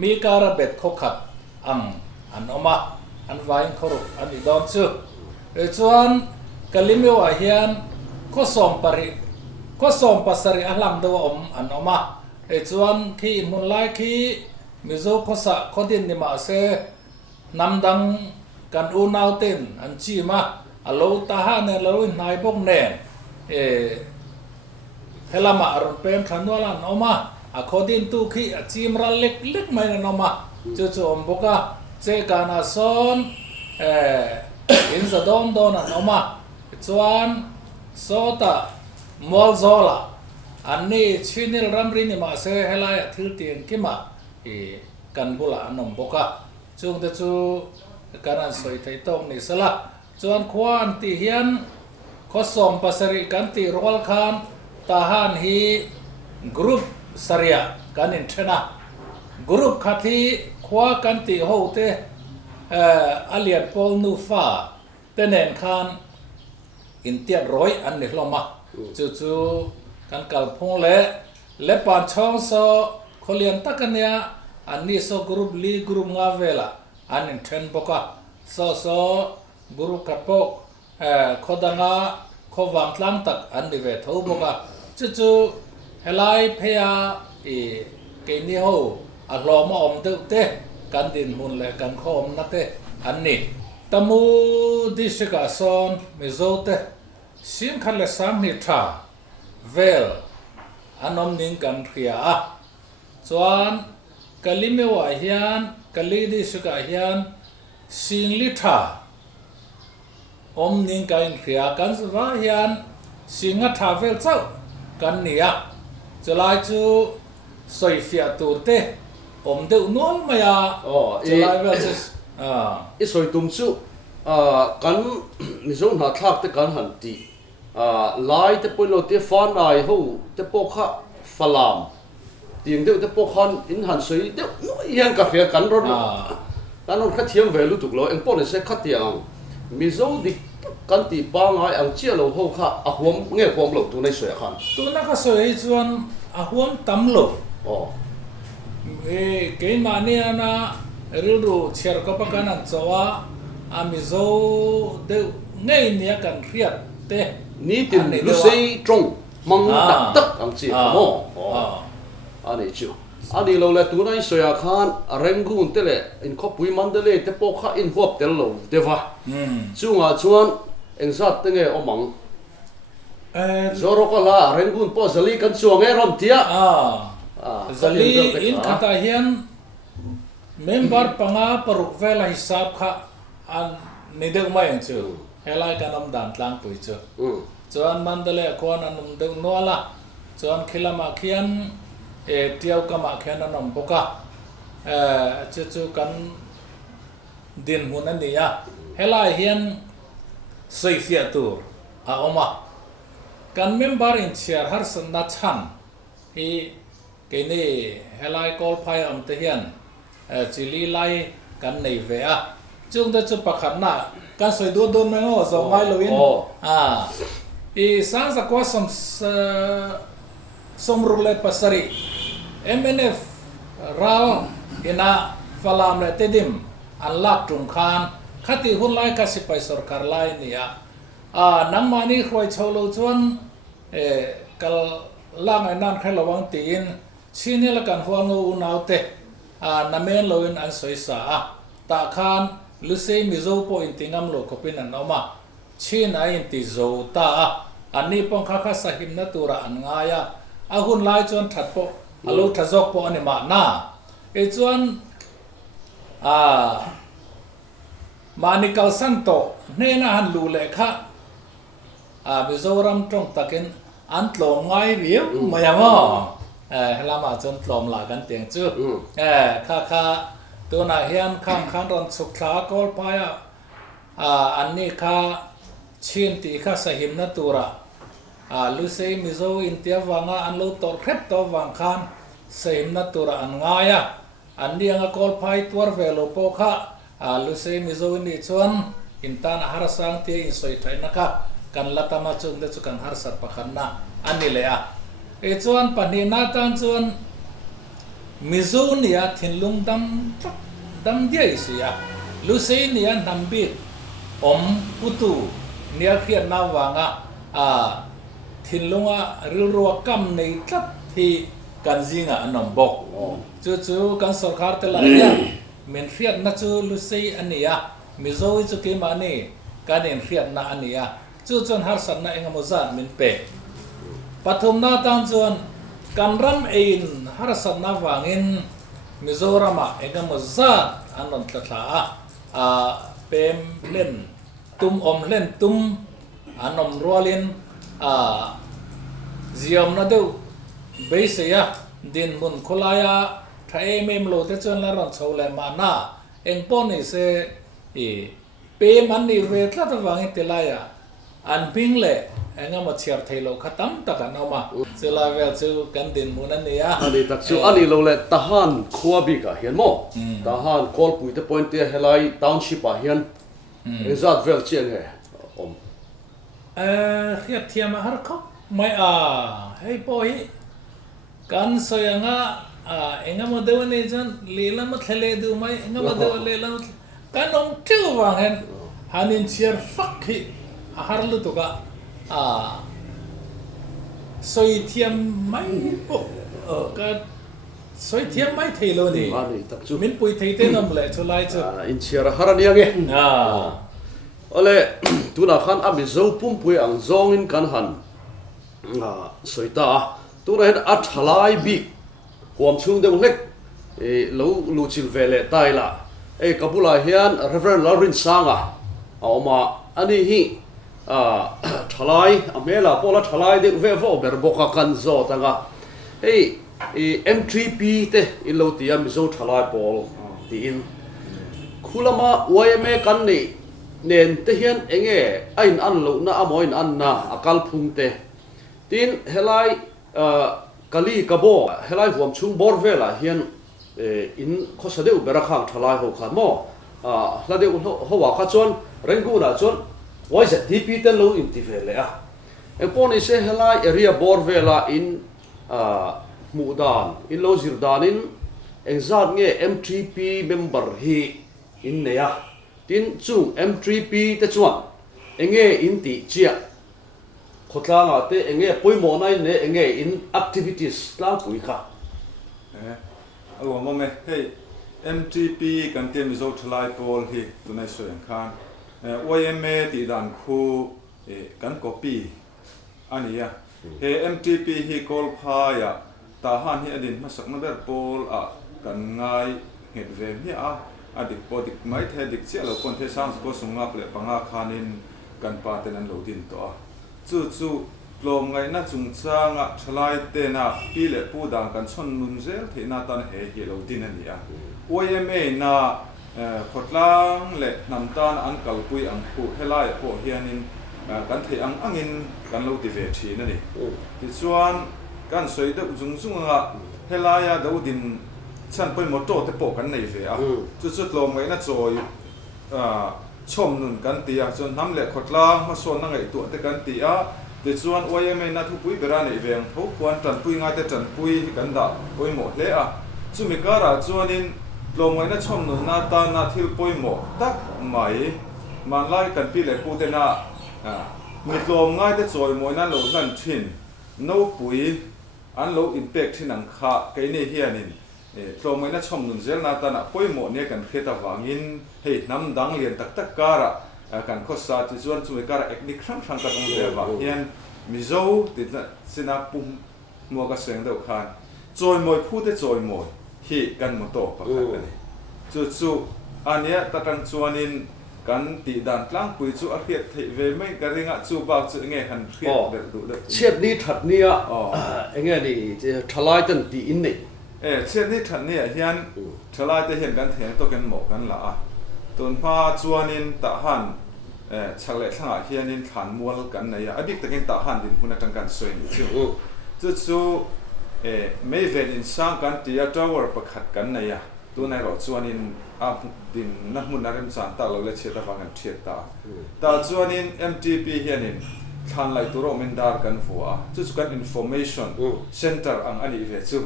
mi kara bet kho khat an oma an vain khoru an i don chu chuan kalimi wa hian ko som pasari ahlam do an oma chuan khi mun lai khi mizo khosa khodin ni ma se namdang kan u nau ten an chi ma alo tahan ne lo nai bok ne helama aron pem thanwala noma akhodin tu khi achim ral lek mai na noma chu om boka che kana son in za don na noma chuan sota molzola anni chinil ramri ni ma se helai thil tiang kima kan bula anom boka chung te chu karan soi thei tong ni sala chuan khwan ti hian khosom pasari kan ti rol khan tahan hi group saria kan in thena group khathi khwa kan ti hote alian pol nu fa tenen khan in tiat roi an ni hloma chu kan kal phung le pan chong so kholian takania ani so group li group nga vela an in then boka so group kapok khodanga khowang tlang tak an ni ve tho boka chu helai phaya ke ni ho a hloma om de te kan din mun le kan khom na te an ni tamu dishika son mizote sin khale sam ni tha vel anom ning kan khia chuan kalime wa hian kalidi suka hian singli tha om ning kan khia kan wa hian singa tha vel chau kan nia chalai chu soi fia tur te om deu non maya chalai vel chu isoi tum chu kan mizo na thak te kan han ti lai te polo te fan ai ho te pokha falam tiang deu te pokhan in han soi deu no yang ka khia kan ron kan on kha thiam ve lu tuk lo eng pon se kha tiang mizo di kan ti pa ngai ang chia lo ho kha a huam nge huam lo tu nei soi khan tu na ka soi chuan a huam tam lo ke ma ne ana ru cher ka pa kan an chawa a mizo deu ngei nia kan riat te ni tin lu sei trong mang tak ang chi mo ani chu ani lo le tu nai soya khan rengun te le in khopui mandale te pokha in huap tel lo dewa chunga chuan engzat te nge omang zoro ko la rengun po zali kan chuang e rom tia zali in kata hian member panga paruk vela hisab kha an nideu mai ang chu helai kanom dan tlang pui chu chuan mandale khon anum deu nola chuan khilama khian tiau kama khian anom boka chu kan din hun an dia helai hian soi fia tur a oma kan member in chair har san na chan hi ke ni helai kol phai am te hian chili lai kan nei ve a chung da chu pakhat na kan soi do don me ngo zo mai loin sang za kwa som rule pasari MNF ral ina falam le tedim anlak tum khan khati hun lai ka sipai sarkar lai nia nang mani khoi cholo chuan kal lang ai nan khai lawang tin chinel kan huango unaute namen loin an soi sa ta khan lusei mizo po intingam lo kopin an oma china inti zo ta ani pong kha sahim na tura an ngaya ahun lai chon that po alo thazok po ani ma na e chuan manikal santo ne na han lu le kha mizoram trong takin an tlom ngai riu mayama helama chon tlom la kan tiang chu kha tu na hian khang ron suk thla kol paya anni kha chin ti kha sahim na tura lusei mizo intia wanga an lo tor khrep to wang khan sahim na tura an ngaya anni anga kol pai tur velo po kha lusei mizo ni chuan intan harasang ti in soi thai na kha kan latama chung de chu kan har sar pakhan na ani le a e chuan pani na tan chuan mizo nia thinlung dam dia isia lusei nia nambit putu nia khian na wanga thinlunga rilruwa kam nei tlat thi kan zinga anom bok chu kan sarkar te la ya men khiat na chu lusei ania mizoi chu ke mani kan en khiat na ania chu chon har san na engamo zan min pe pathum na tan chon kan ram ein har san na wangin mizorama engamo zan anom tlatla pem len tum om len tum anom rolin ziom na deu beiseya din mun kholaya thae mem lo te chon la ron chole mana engpon ni se pe man ni ve tla ta wang telaya an ping le engam chiar thailo khatam ta kan oma chela vel chu kan din mun an ya ani tak chu ani lo le tahan khuabi ka hian mo tahan kol pui te point te helai township a hian ezat vel chiang he om khiat thiam har khop mai hei po hi kan soyanga engam dewa ne jan lela ma thele du mai engam dewa lela kan ong tu wang hen hanin chiar fak hi har lu to ka soi thiam mai po ka soi thiam mai thailo ni ani tak chu min pui thei te nam le chulai chu in chiar harania nge ole tuna khan ami zo pum pui ang zong in kan han soita tu ra a thalai bi huam chung de lek lo lu chil vele tai la kapula hian reverend laurin sanga oma ani hi thalai amela pola thalai de ve vo ber boka kan zo tanga M3P te ilo ti am zo thalai pol ti in khulama YMA kan ni nen te hian enge ain an lo na amoin an na akal phung te tin helai kali kabo helai huam chung bor vela hian in khosadeu berakhang thalai ho khan mo hladeu ho wa kha chon rengu na chon wai se dp te lo in ti vele poni se helai area bor vela in mudan in lo zirdanin engzat nge M3P member hi in neya tin chung M3P te chuan enge in ti chia khotlanga te enge poimo nai ne enge in activities tlang pui kha mo me hey M3P kan tem zo thlai pol hi tunai so yang khan YMA ti dan khu kan copy ania he M3P hi kol pha ya tahan hi adin masak na ber pol kan ngai het ve hi adik podik mai the dik che lo kon the sang ko sunga ple panga khanin kan pa ten an lo din to chu lom ngai na chung changa thlai te na pi le pu dang kan chon nun zel the na tan he lo din an ya OMA na khotlang le nam tan an kal pui ang pu helai po hianin kan thei angin kan lo ti ve thi na ni ti chuan kan soi de zung nga helaya do din chan poi mo to te po kan nei ve chu lom ngai na choi chom nun kan ti chon nam le khotlang ma son na ngai tu te kan ti te chuan OMA na thu pui bera nei veng tho kwan tan pui nga te tan pui kan da poi mo le chu mi kara chuanin lom ngai na chom nun na ta na thil poi mo tak mai man lai kan pi le pu te na mi lom ngai te choi mo na lo nan thin no pui an lo impact thin ang kha ke ne hianin lom ngai na chom nun zel na ta na poi mo ne kan kheta wangin hei nam dang lian tak tak kara kan khosa ti chuan chu mi kara eknik khang khang ka ong le wa hian mi zo ti sina pum mo ka seng deuh khan choi moi phu te choi moi hi kan mo to pakhat ani chu ania tatang chuanin kan ti dan tlang pui chu a khiat thei ve mai ka ringa chu ba chu nge han khiat de du de chiat ni that nia enge ni thalai tan ti in nei chiat ni that nia hian thalai te hian kan theng to kan mo kan la ton pha chuanin tahan chagle thanga hianin than mual kan nei abik takin tahan din huna tang kan soi ni chu mei ven in sang kan tia tower pakhat kan nei tu nai ro chuanin din na mun na rem chan ta lo le che ta wangan thiet ta chuanin MTP hianin than lai tu ro min dar kan fuwa chu kan information center ang ani ve chu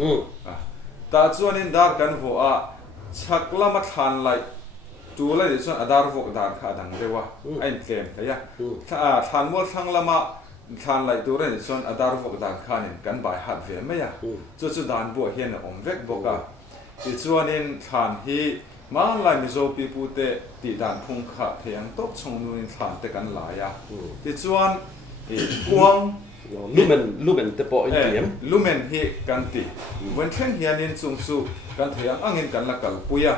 ta chuanin dar kan fuwa chaklama than lai จูเลยส่วนอดารวกดานขาดังเรียกว่าไอ้เกมเลยอะทานมดทั้งละมาทานไหลตัวเลยส่วนอดารวกดานขาเนี่ยกันบ่ายหัดเวียนไม่อะจุดดานบัวเฮียนอมเวกบอกอะที่ส่วนนี้ทานที่มาลายมิโซปีปูเตตีดานพุงขาเพียงตกชงนูนทานแต่กันหลายอะที่ส่วนกวงลูเมนเตปออินเดียมลูเมนเฮกันตีวันเช่นเฮียนินสูงสูกันเถียงอ่างเงินกันละกันปุยะ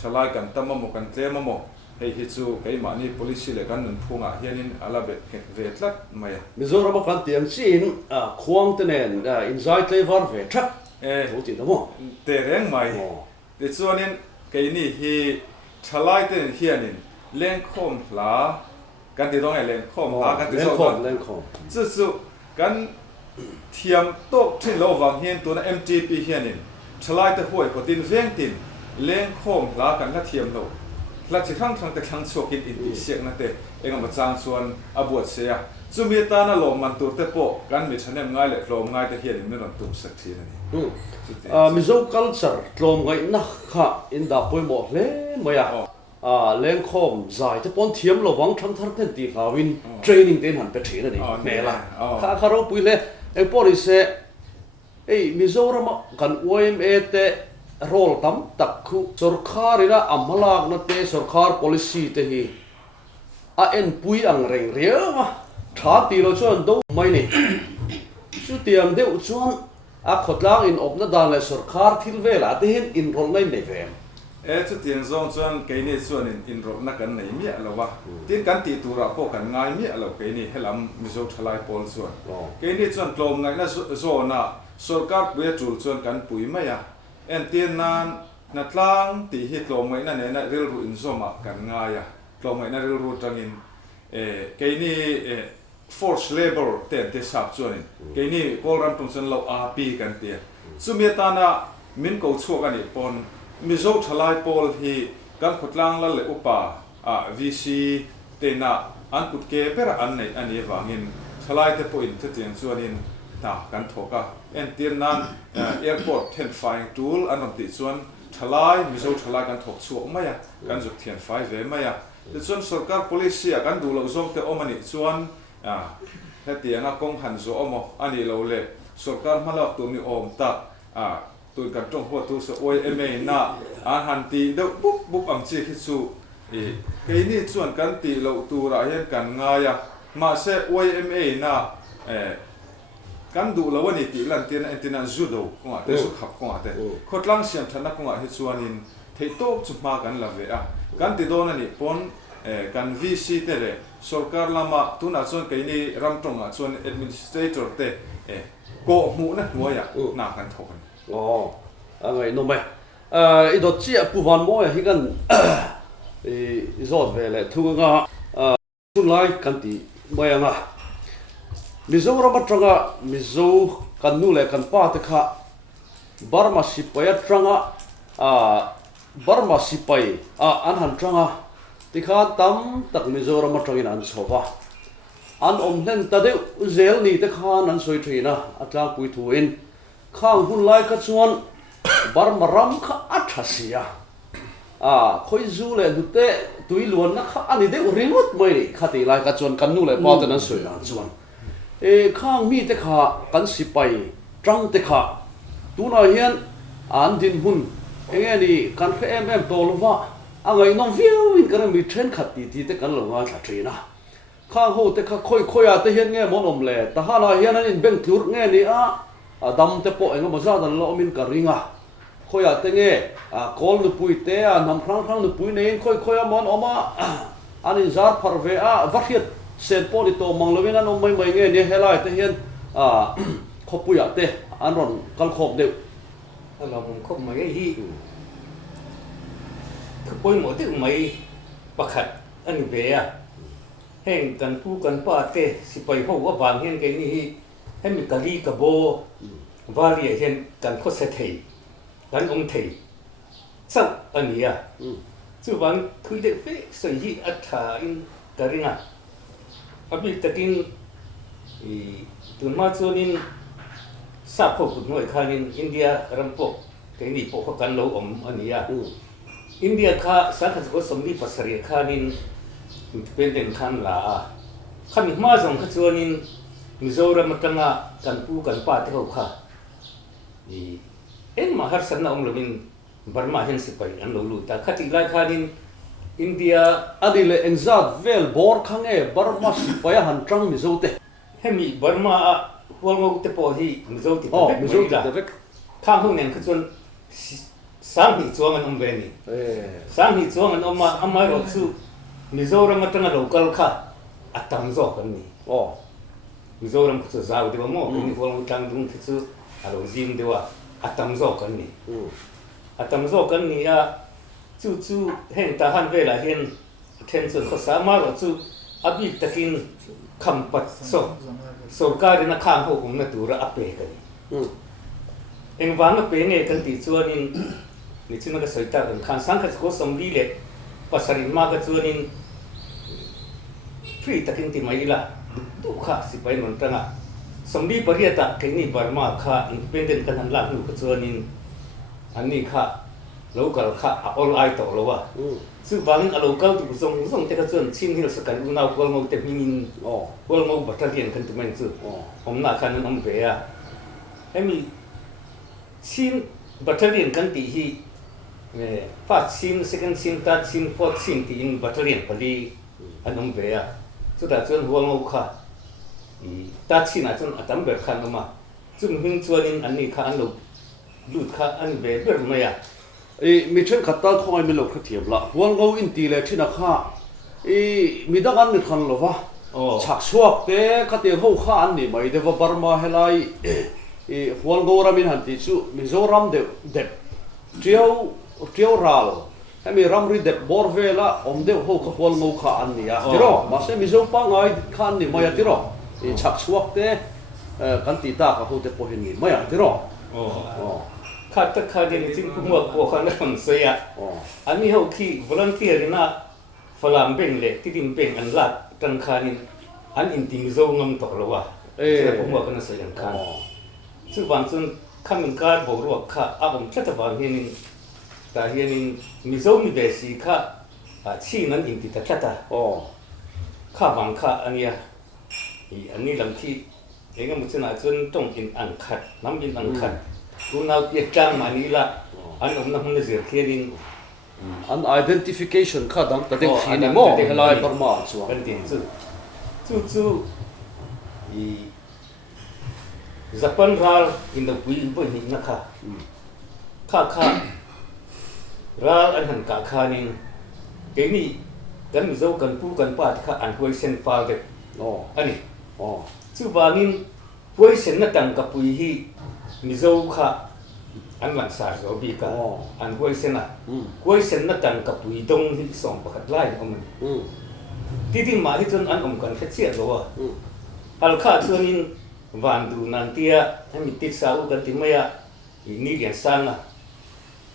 ชลายกันตั้มมโมกันเตมโมเฮฮิจูไอ้มานี่ police เลยกันนั่นพุงอ่ะเฮียนินอะไรเบ็ดเวทลัดไม่อะมิโซราบกันเตียงซีนควงเตเนนอินไซต์เลเวอร์เวทชักถูกจริงนะโมเตะแรงไม่แต่ส่วนนี้ไอ้นี่เฮชลายเตนเฮียนินเล่นคมลากันที่ต้องไอ้เล่นคมลากันที่สองจู่กันเทียมโต๊ะที่เราวางเห็นตัวนั้น MGP เห็นนี่ฉลายตะห่วยกตินเวียงตินเลี้ยงโคมลากันละเทียมโลละจะข้างทางแต่ข้างโชกินอินดิเสียงนั่นเองเองมาจางส่วนอบวชเสียจุมีตาน่ะลมมันตัวเตโปกันมีฉันเนี่ยง่ายเลยลมง่ายแต่เห็นนี่นั่นตุ้มสักทีนั่นนี่มิโซคัลเจอร์ลมง่ายนักค่ะอินดาป่วยหมดเลยไม่อะเลี้ยงโคมใจจะป้อนเทียมเราวังทั้งที่ตีขาวินเทรนนิ่งเต็นหันไปเทรนนี่แม่ละข้าเราปุยเลยเอ็งพอดีเสไอ้มิโซรามกัน OMA เตะโรลตั้มตักคุสุรคาริระอัมลากนั่นเตะสุรคาร์ policy เตะฮีเอ็นปุยอังเร่งเรียวมาท้าตีเราชวนดูไม่นี่สุดเตียมเดี๋ยวชวนขดล่างอินอบนัดดานเลยสุรคาร์ทิลเวลาเตะเห็นอินโรลในเวมจุดที่ยังส่วนเกนี่ส่วนอินโรนักกันไหนเมียเราวะที่กันตีตัวเราพวกกันง่ายเมียเราเกนี่ให้ลำมิโซทลายพอลส่วนเกนี่ส่วนกลมไงน่ะโซน่ะสุรการเบียจูส่วนกันปุ๋ยไม่อะเอ็นเตียนนานนัดล่างตีให้กลมไงนั่นเนี่ยน่ะเรื่องรูอินโซมากันง่ายอะกลมไงน่ะเรื่องรูจังอินเกนี่force labor เต็มที่สับส่วนเกนี่โคลรัมตุนส่วนเราอาปีกันเตียสุเมียตานะมินกูชั่วกันอีปนมิโซทลายพอลที่กันขุดล่างละเลยอุปาVC เตน่ะอันขุดเก็บเป็นอันไหนอันนี้วางินทลายแต่พออินที่เตียงส่วนอินน่ะกันทกะเอ็นเตียนนั้นairport เทียนไฟตูลอันนั้นติดส่วนทลายมิโซทลายกันทกชั่วไม่อะกันจุดเทียนไฟเวไม่อะแต่ส่วนสุรการ police กันดูเราส่งแต่อมันนี่ส่วนแค่เตียงกงหันโซอมอันนี้เราเลยสุรการมาแล้วตัวนี้อมตักตัวกันตรงหัวตัวสวยเอเมน่ะอาหารตีเดบุบอังเจคิสุเกนี่ส่วนกันตีเราตัวเราเห็นกันง่ายมาเสวยเอเมน่ะกันดูเราวันนี้ตีลันเตียนเอ็นตินันจูโดกงอ่ะเตสุขับกงอ่ะเตขดลังเสียมทันนักกงอ่ะเฮส่วนนี้เทโต้จุดมากันละเวะกันตีโดนั่นนี่ปนกันวีซีเตเลสุรการละมาตุนอ่ะส่วนเกนี่รำตรงอ่ะส่วนแอดมินิสเตรเตอร์เตโกมูนะหัวอ่ะน่ากันทกันไงนุ่มไหมอีดอเจียปูวันมวยที่กันอีจอดเวลทุกงาคุณไล่กันตีไม่ยังอ่ะมิโซราบัตรงอ่ะมิโซกันนู่นเลยกันป้าตะค่ะบาร์มาสิไปตรงอ่ะบาร์มาสิไปอันหันตรงอ่ะที่ข้าตั้มตักมิโซราบัตรงอินอันสอบอันอมเล่นแต่เดี๋ยวเซลนี่ตะข้านั้นสวยทีนะอัตราปุยถูอินข้างหุ่นไล่ก็ชวนบาร์มารำข้าอัฐเสียคอยจูเลยดูเตะตุยล้วนนะข้าอันนี้เด็กริงดไม่ข้าตีไล่ก็ชวนกันนู่นเลยพอตอนนั้นสวยนะชวนข้างมีเตะข้ากันสิไปจังเตะข้าตัวน้อยเฮียนอันดินหุ่นเงี้ยนี่กันแค่โตลงว่าอะไรน้องวิววินกันมีเทรนขัดตีเตะกันลงมาขัดเทรนนะข้างหูเตะข้าค่อยเตะเฮียนเงี้ยมอนอมเลยแต่ฮานาเฮียนนั่นเป็นคลุร์เงี้ยนี่ดำเตปเองก็มาซาดันเรามินการิงค่อยเตงคอลนุปุยเตะนำครั้งนุปุยเนี่ยค่อยมันออกมาอันนี้จาร์พาร์เววัดเฮียเซนโปลิโตมังเลวินันอมไม่เงี้ยเนี่ยเฮลัยเตเฮียนขบปุยเตะอันรอนกันขบเดียวเราผมขบไม่ฮีคือปุยหมดที่ไม่ประคัดอันนี้เบียแห่งกันผู้กันป้าเตะสิไปพบว่าบางเฮียนกันนี่ให้มีกะลีกะโบวาลีเห็นกันโคเสถีกันองเถีสักอันนี้จู่วันคุยเด็กเฟ้สวยอัฐาอินกะริงอับลิตกินตุนมาโซนินซาพกุนหน่วยคานินอินเดียรัมปกเกนี่พวกกันโลอมอันนี้ อินเดียข้าสังกัดก็สมดีภาษาเรียข้านินเป็นเด่นขันลาข้ามีมาส่งข้าชวนินมิโซรามัตังกันปูกันป้าที่เขาข้าเอ็นมาหาสันนาองค์ลมินบาร์มาเห็นสิไปอันลูตาข้าติไลข้านินอินเดียอดีเลยเอ็นซัดเวลบอร์ข้างบาร์มาสิไปหันจังมิโซเตเฮมีบาร์มาหัวงอกเตปอฮีมิโซติมิโซติเวกข้างห้องเนี่ยข้าชวนสามหิจวงอันอมเบนีสามหิจวงอันอมมาอามาโรซูมิโซรามัตังโลกัลข้าอัตตังโซกันนี่มิโซรัมคุซาอุดิบโมนี่หัวงอกตังดุงคุซอาโรซิมเดว่าอัตตังโซกันนี่อัตตังโซกันนี่จู่เห็นทหารเวลาเห็นเทนส่วนเขาสามารถจู่อภิตะกินคำปัดโซสุรการนักข้างหูผมนัตัวระอัปเปกันเอ็งวางอัปเปเนี่ยกันติดชวนนี่ชวนก็สวยตากันข้างสังกัดก็สมดีเลยภาษาอินมาก็ชวนฟรีตะกินติมาอีละดูข้าสิไปนนตั้งสมดีปริยัติกันนี่บาร์มาข้าอินเป็นเด่นกันหันหลังนูก็ชวนอันนี้ข้าlocal ข้าออลไอต่อแล้วว่าซึ่งบางอัน local ที่ส่งแต่ก็ส่วนชิ้นที่เราสกัดอุณหภูมิเราเต็มมินพวกเราบัตรเรียนกันตัวมันซึ่งผมน่าคันนั้นเบียให้มีชิ้นบัตรเรียนกันที่first ชิ้น second ชิ้น third ชิ้น fourth ชิ้นที่อินบัตรเรียนพอดีอันนั้นเบียสุดท้ายส่วนหัวเราข้าตัดชิ้นอาจจะอัตมเบิดขันออกมาซึ่งหิ้งส่วนอันนี้ข้าอันลูดข้าอันเบิดไม่อะมีเช่นขัดตาคอยมีหลอกเทียบละหัวเราอินตีเลยที่นักข้ามีดังอันนี้ขันหรอวะฉักชวกเตะขัดเตียงหัวข้าอันนี้ไม่ได้ว่าบาร์มาเฮลัยหัวเรารามินหันติจูมิโซรัมเด็บเที่ยวรัลให้มีรัมรีเด็บบอร์เวล่าอมเดียวหัวหัวเราข้าอันนี้อ่ะที่รอมาเสมิโซปังไงข้าอันนี้ไม่ที่รอฉักชวกเตะกันตีตากับหัวเตะพอเห็นนี่ไม่ที่รอข้าตักข้าเดินที่พุ่งว่าพวกเขาเนี่ยมันเสียอันนี้เขาขี้ volunteer นี่นะฝรั่งเป็นเลยที่ดินเป็นอันลัดตั้งข้านี่อันอินทิงโซงงตกแล้วว่าจะพุ่งว่ากันเสียงข้าซึ่งบางส่วนข้ามันการบอกว่าข้าอาผมแค่แต่บางเห็นแต่เห็นมิโซมีเบสิข้าชีนั้นอินทิตะแค่แต่ข้าบางข้าอันนี้ลำที่เองก็มุชนาส่วนต้องอินอังคัดน้ำอินอังคัดคุณเอาเปียกจังมานี่ละอันนั้นมันจะเสียเขียนอัน identification ข้าดังแต่เด็กที่นี่มั่วเฮลัยบาร์มาชัวเป็นเด่นจู่ญี่ปุ่นรัลอินเดียปุยปุยนี่นะคะข้ารัลอันหันกาข้านี่เดี๋ยวนี้กันมิโซกันปูกันป้าที่ข้าอันปุยเซนฟาเด็กอันนี้จู่บานินปุยเซนนั่งกับปุยฮีมิโซข้าอันหลังสายเราบีกาอันกุยเซนน่ะตันกับปุยตรงที่ส่งประคัดไล่ของมันที่มาที่จนอันอมกันแค่เสียตัวฮัลข้าส่วนนี้วันดูนันเตียให้มีติดสาวกันที่ไม่อะนี่เรียนสั้นอ่ะ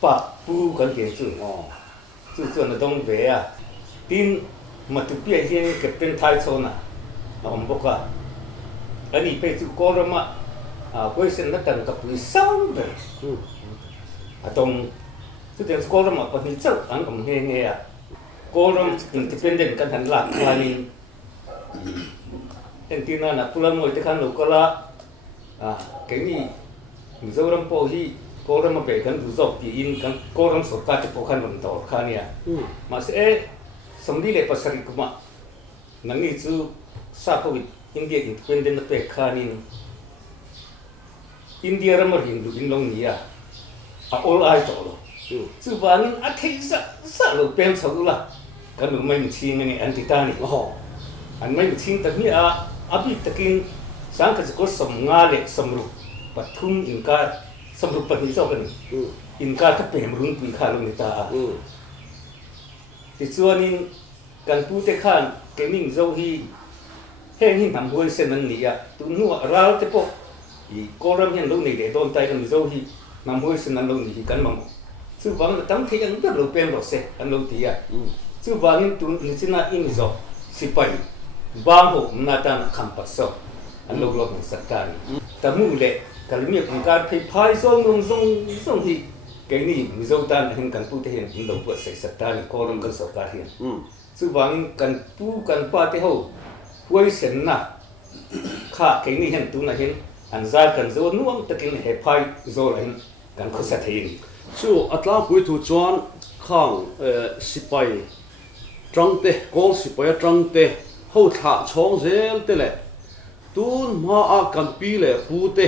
ปะปูกันเตียนจู่ส่วนต้องเวียทีนมาตุเปียเฮียเก็บเป็นไทยโซน่ะผมบอกว่าอันนี้ไปจู่โกรมากุยเซนนั่งกับปุยซ้ำเลยตรงสุดท้ายโกลมาปนิจจ์อันผมเฮียโกลมอินดิเพนเดนต์กันหันหลักคานินเอ็นตีน่านักพูดมวยที่ขันลูกละแค่นี้มิโซรัมโพฮีโกลมาเบกันดูจบที่อินกันโกลมสุดท้ายที่พวกขันมันต่อคานี่มาเสสมดีเลยภาษาริกุมานั่นนี่จู่ซาโควิดอินเดียอินดิเพนเดนต์เปคานินอินเดียเรามาหินดูอินลงนี่all ไอต่อเลยจู่บ้านอัฐิซะลูกเป็นสักละกันลูกไม่มีชิงนี่อันที่ตานี่อันไม่มีชิงแต่นี่อภิตะกินสังกัดก็สมงาเล็กสมรูปปัททุนอินการสมรูปปัทนิจกันอินการถ้าเป็นรุ่นปีข้าลุงนี่ตาที่ส่วนนี้การพูดแต่ข้างเก่งนิ่งโจฮีเฮงหินทำหัวเส้นนั้นนี่ตุนหัวเราเจ็บปวดอีกอรมเห็นลูกนี่เดี๋ยวโดนใจกันโจฮีนำหัวเส้นนั้นลูกนี่กันมั่งซึ่งบางตั้งที่ยังไม่รู้เป็นหรอกเสอันลูกที่ซึ่งบางนี่ตุนนี่สินะอินโจสิไปบางหัวมันน่าจะคำปัสสาวอันลูกของสักการแต่มู่เล็กการมีการพิพายส่งที่ cái này mizo tan hình cần pu thế hiện hình đầu bữa sẽ sạch tan có rong cần sọc cả hiện chứ vang cần pu cần pa thế hậu quay sen na khá cái này hiện tu na hiện anh ra cần zo nuông tất cái hệ phai zo là hiện cần có sạch hiện chú atlang pui thu chuan khang sipai trăng te kol sipai trăng te hậu thả chong zel te le tun ma a kan pi le pu te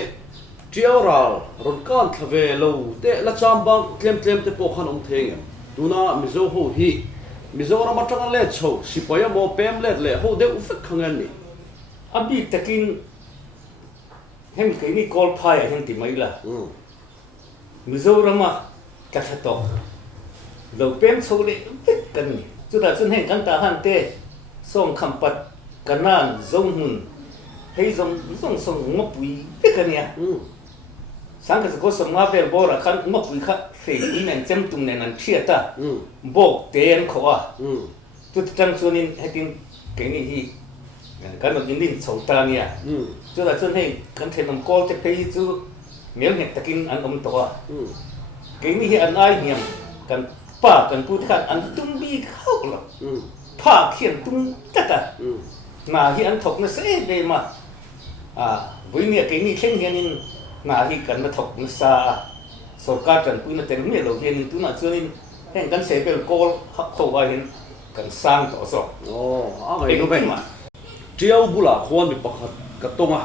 triao ral ron kan thave lo te la cham bang tlem te po khan om theng tuna mizo ho hi mizo ram atang le chho sipai mo pem le ho de u fek khangan ni abi takin hem cái ni kol phai hen ti mai la mizo rama ka tha to lo pem so le fek kan ni chu da chun hen kan ta han te song kham pat kanan zong hun hei zong song ngop pui fek kan ya sang ka ko som ma vel bora kan ngop pui kha se ni nen chem tum nen an thia ta bok ten kho a tu tang chunin hetin cái ni hi kan no in chho ta nia chu da chun hen kan the nom kol te pei chu miếng hẹn takin an to a cái ni hi an ai hiam kan pa kan pu khan an tum bi khau lo pa khian tum tata na hi an thok na se be ma với nia cái ni khen hian na hi kan na thok na sa sarkar kan pu na tel me lo hian tu na chunin hen kan se bel kol hak tho wa hian kan sang to so a ngai no be triao bula khon mi pakhat ka tonga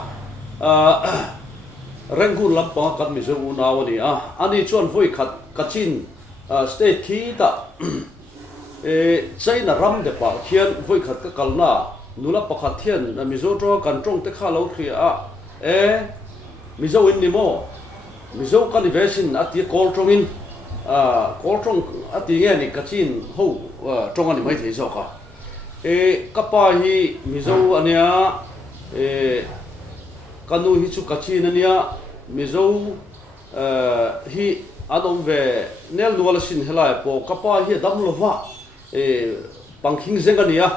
renggun lampa kan mi zo naw ni ani chuan voi khat kachin state thi ta China ram de pa khian voi khat ka kalna nula pakhat thian mizo tro kan trong te kha lo khria mizo in ni mo mizo kan investin ati kol trong in kol trong ati nge ni kachin ho trong ani mai thei zo ka kapa hi mizo ania kanu hi chu kachin ania mizo hi adom ve nel nuala sin helai po kapa hi dam lova pangking zengania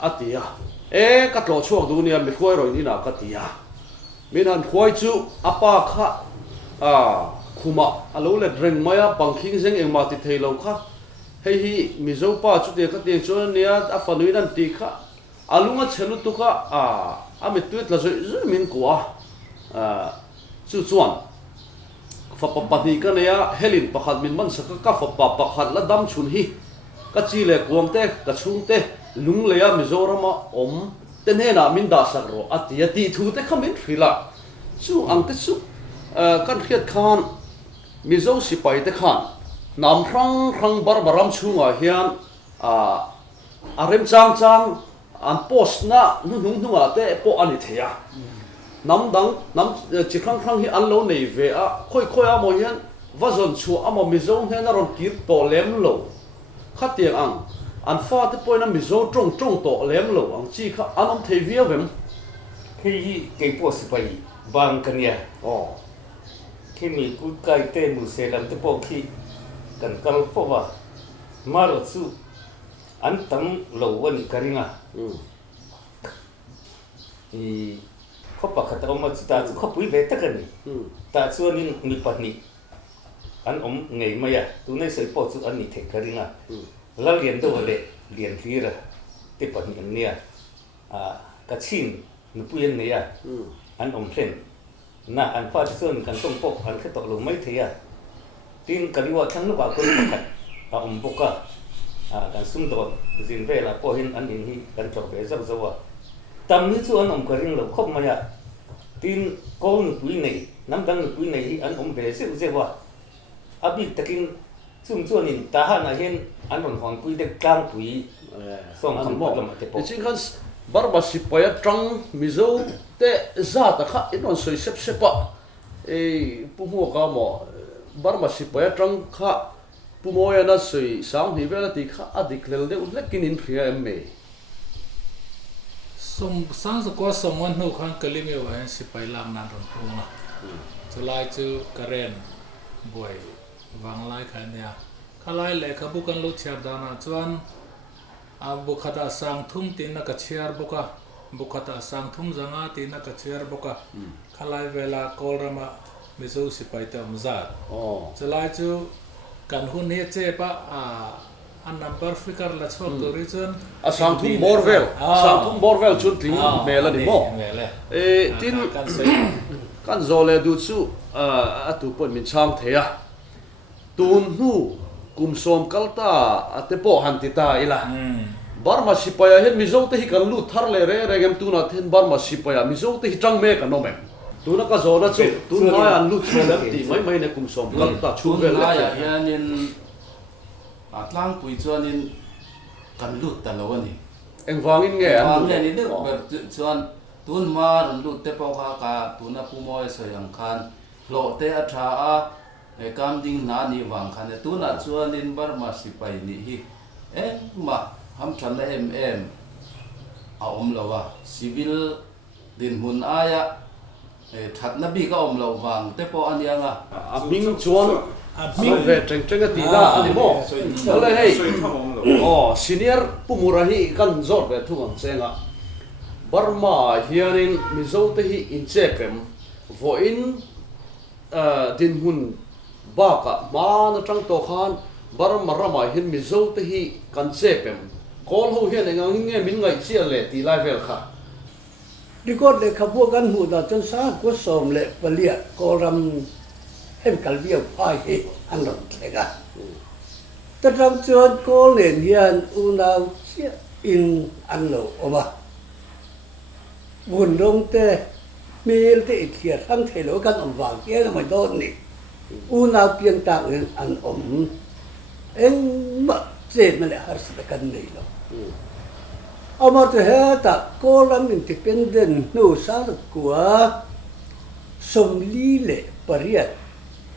atia ka tlo chuak du nia mi khoi roi ni na ka tia min han khoi chu apa kha khuma alo le dreng maya pangking zeng eng ma ti theilo kha hei hi mizo pa chu te ka te chu nia a fanui nan ti kha alunga chelu tu kha a mi tuit la zoi min kwa chu chuan fa pa ni ka nia helin pakhat min man saka ka fa pa pakhat la dam chun hi ka chi le kuang te ka chung te lung le ya mizorama om ten he na min da sak ro atia ti thu te khamin thrila chu ang te chu kan khiat khan mizo sipai te khan nam rang bar baram chunga hian arem chang an post na nu te po ani theya nam chi khang hi an lo nei ve a khoi a mo hian vazon chu amo mizo he na ron kir to lem lo khatiang ang an fa te poina mizo trong to lem lo ang chi kha anom thei via vem hi ke po sipai bang kania khi mi ku kai te mu se lam te po khi kan kal po wa maro chu an tam lo wani karinga kho pa khata ma ta kho pui ve ta kan ni ta chuanin mi pahni an ngei maya tu nei sei po chu an ni the karinga la lian do le lian thira te pahni an nia ka chin nu puyen ne ya an thlen na an fa chuan kan tong po an khe to lo mai theya tin kaliwa thang no ba ko pakhat boka kan sum do zin ve la po hin an in hi kan chok be zau zawa tam ni chu an karing lo khop maya tin ko nu pui nei nam dang nu pui nei hi an be se wa abi takin chung chuan in Tahan na hen an hong pui de tlang pui song kham bo lam te po chin khan barba sipaya trang mizo te za ta kha inon soi sep pa pumo ka mo barba sipaya trang kha pumo ya na soi sang ni vela ti kha adik lel de lekin in phria me sang sa ko someone who khan kalimi wa sipai lang nan ron puma chulai chu karen boy wang lai khan ya khalai le khabu kan lu chhap dana chuan bukhata sang thum tin na ka chiar boka bukhata sang thum zanga tin na ka chiar boka khalai vela kolrama mizo sipai te omzat chalai chu kan hun he che pa a number figure la chok to region sang thum borvel chun tling mela ni mo tin kan zole du chu atu pon min chang thea tun nu kum som kalta atepo hantita ila Burma sipaya hen mizo te hi kan lu thar le re regem tuna then Burma sipaya mizo te hi tang me kan nomem tuna ka zona chu tun mai an lu chole ti mai ne kum som kalta chu vel la ya hianin atlang pui chuanin kan lut ta lo ani engwangin nge an ne ni de chuan tun ma ron lut te pau ka tuna pumoi soyang khan lo te atha a e kam ding na ni wang khan e tuna chuanin Burma sipai ni hi ma ham than em a lawa civil din hun aya that na bi ka lo wang te po anianga ming chuan ming ve treng ti da ani mo le hei senior pumura hi kan zor ve thungam chenga Burma hianin mizo te hi in chepem vo in din hun ba ka ma na tang to khan Burma rama hin mizo te hi kan chepem kol ho hian engang nge min ngai chia le ti lai vel kha record le khabu kan hu da chan sa ko som le palia koram hem kalbia pai he an ron tlega ta ram chuan ko len hian unau chia in an lo oma bun dong te mil te thia thang thelo kan om wang ke na mai don ni unau piang ta an om en ma che me le har sa kan nei lo Amar tu heta kolam independent no sar kwa somlile pariat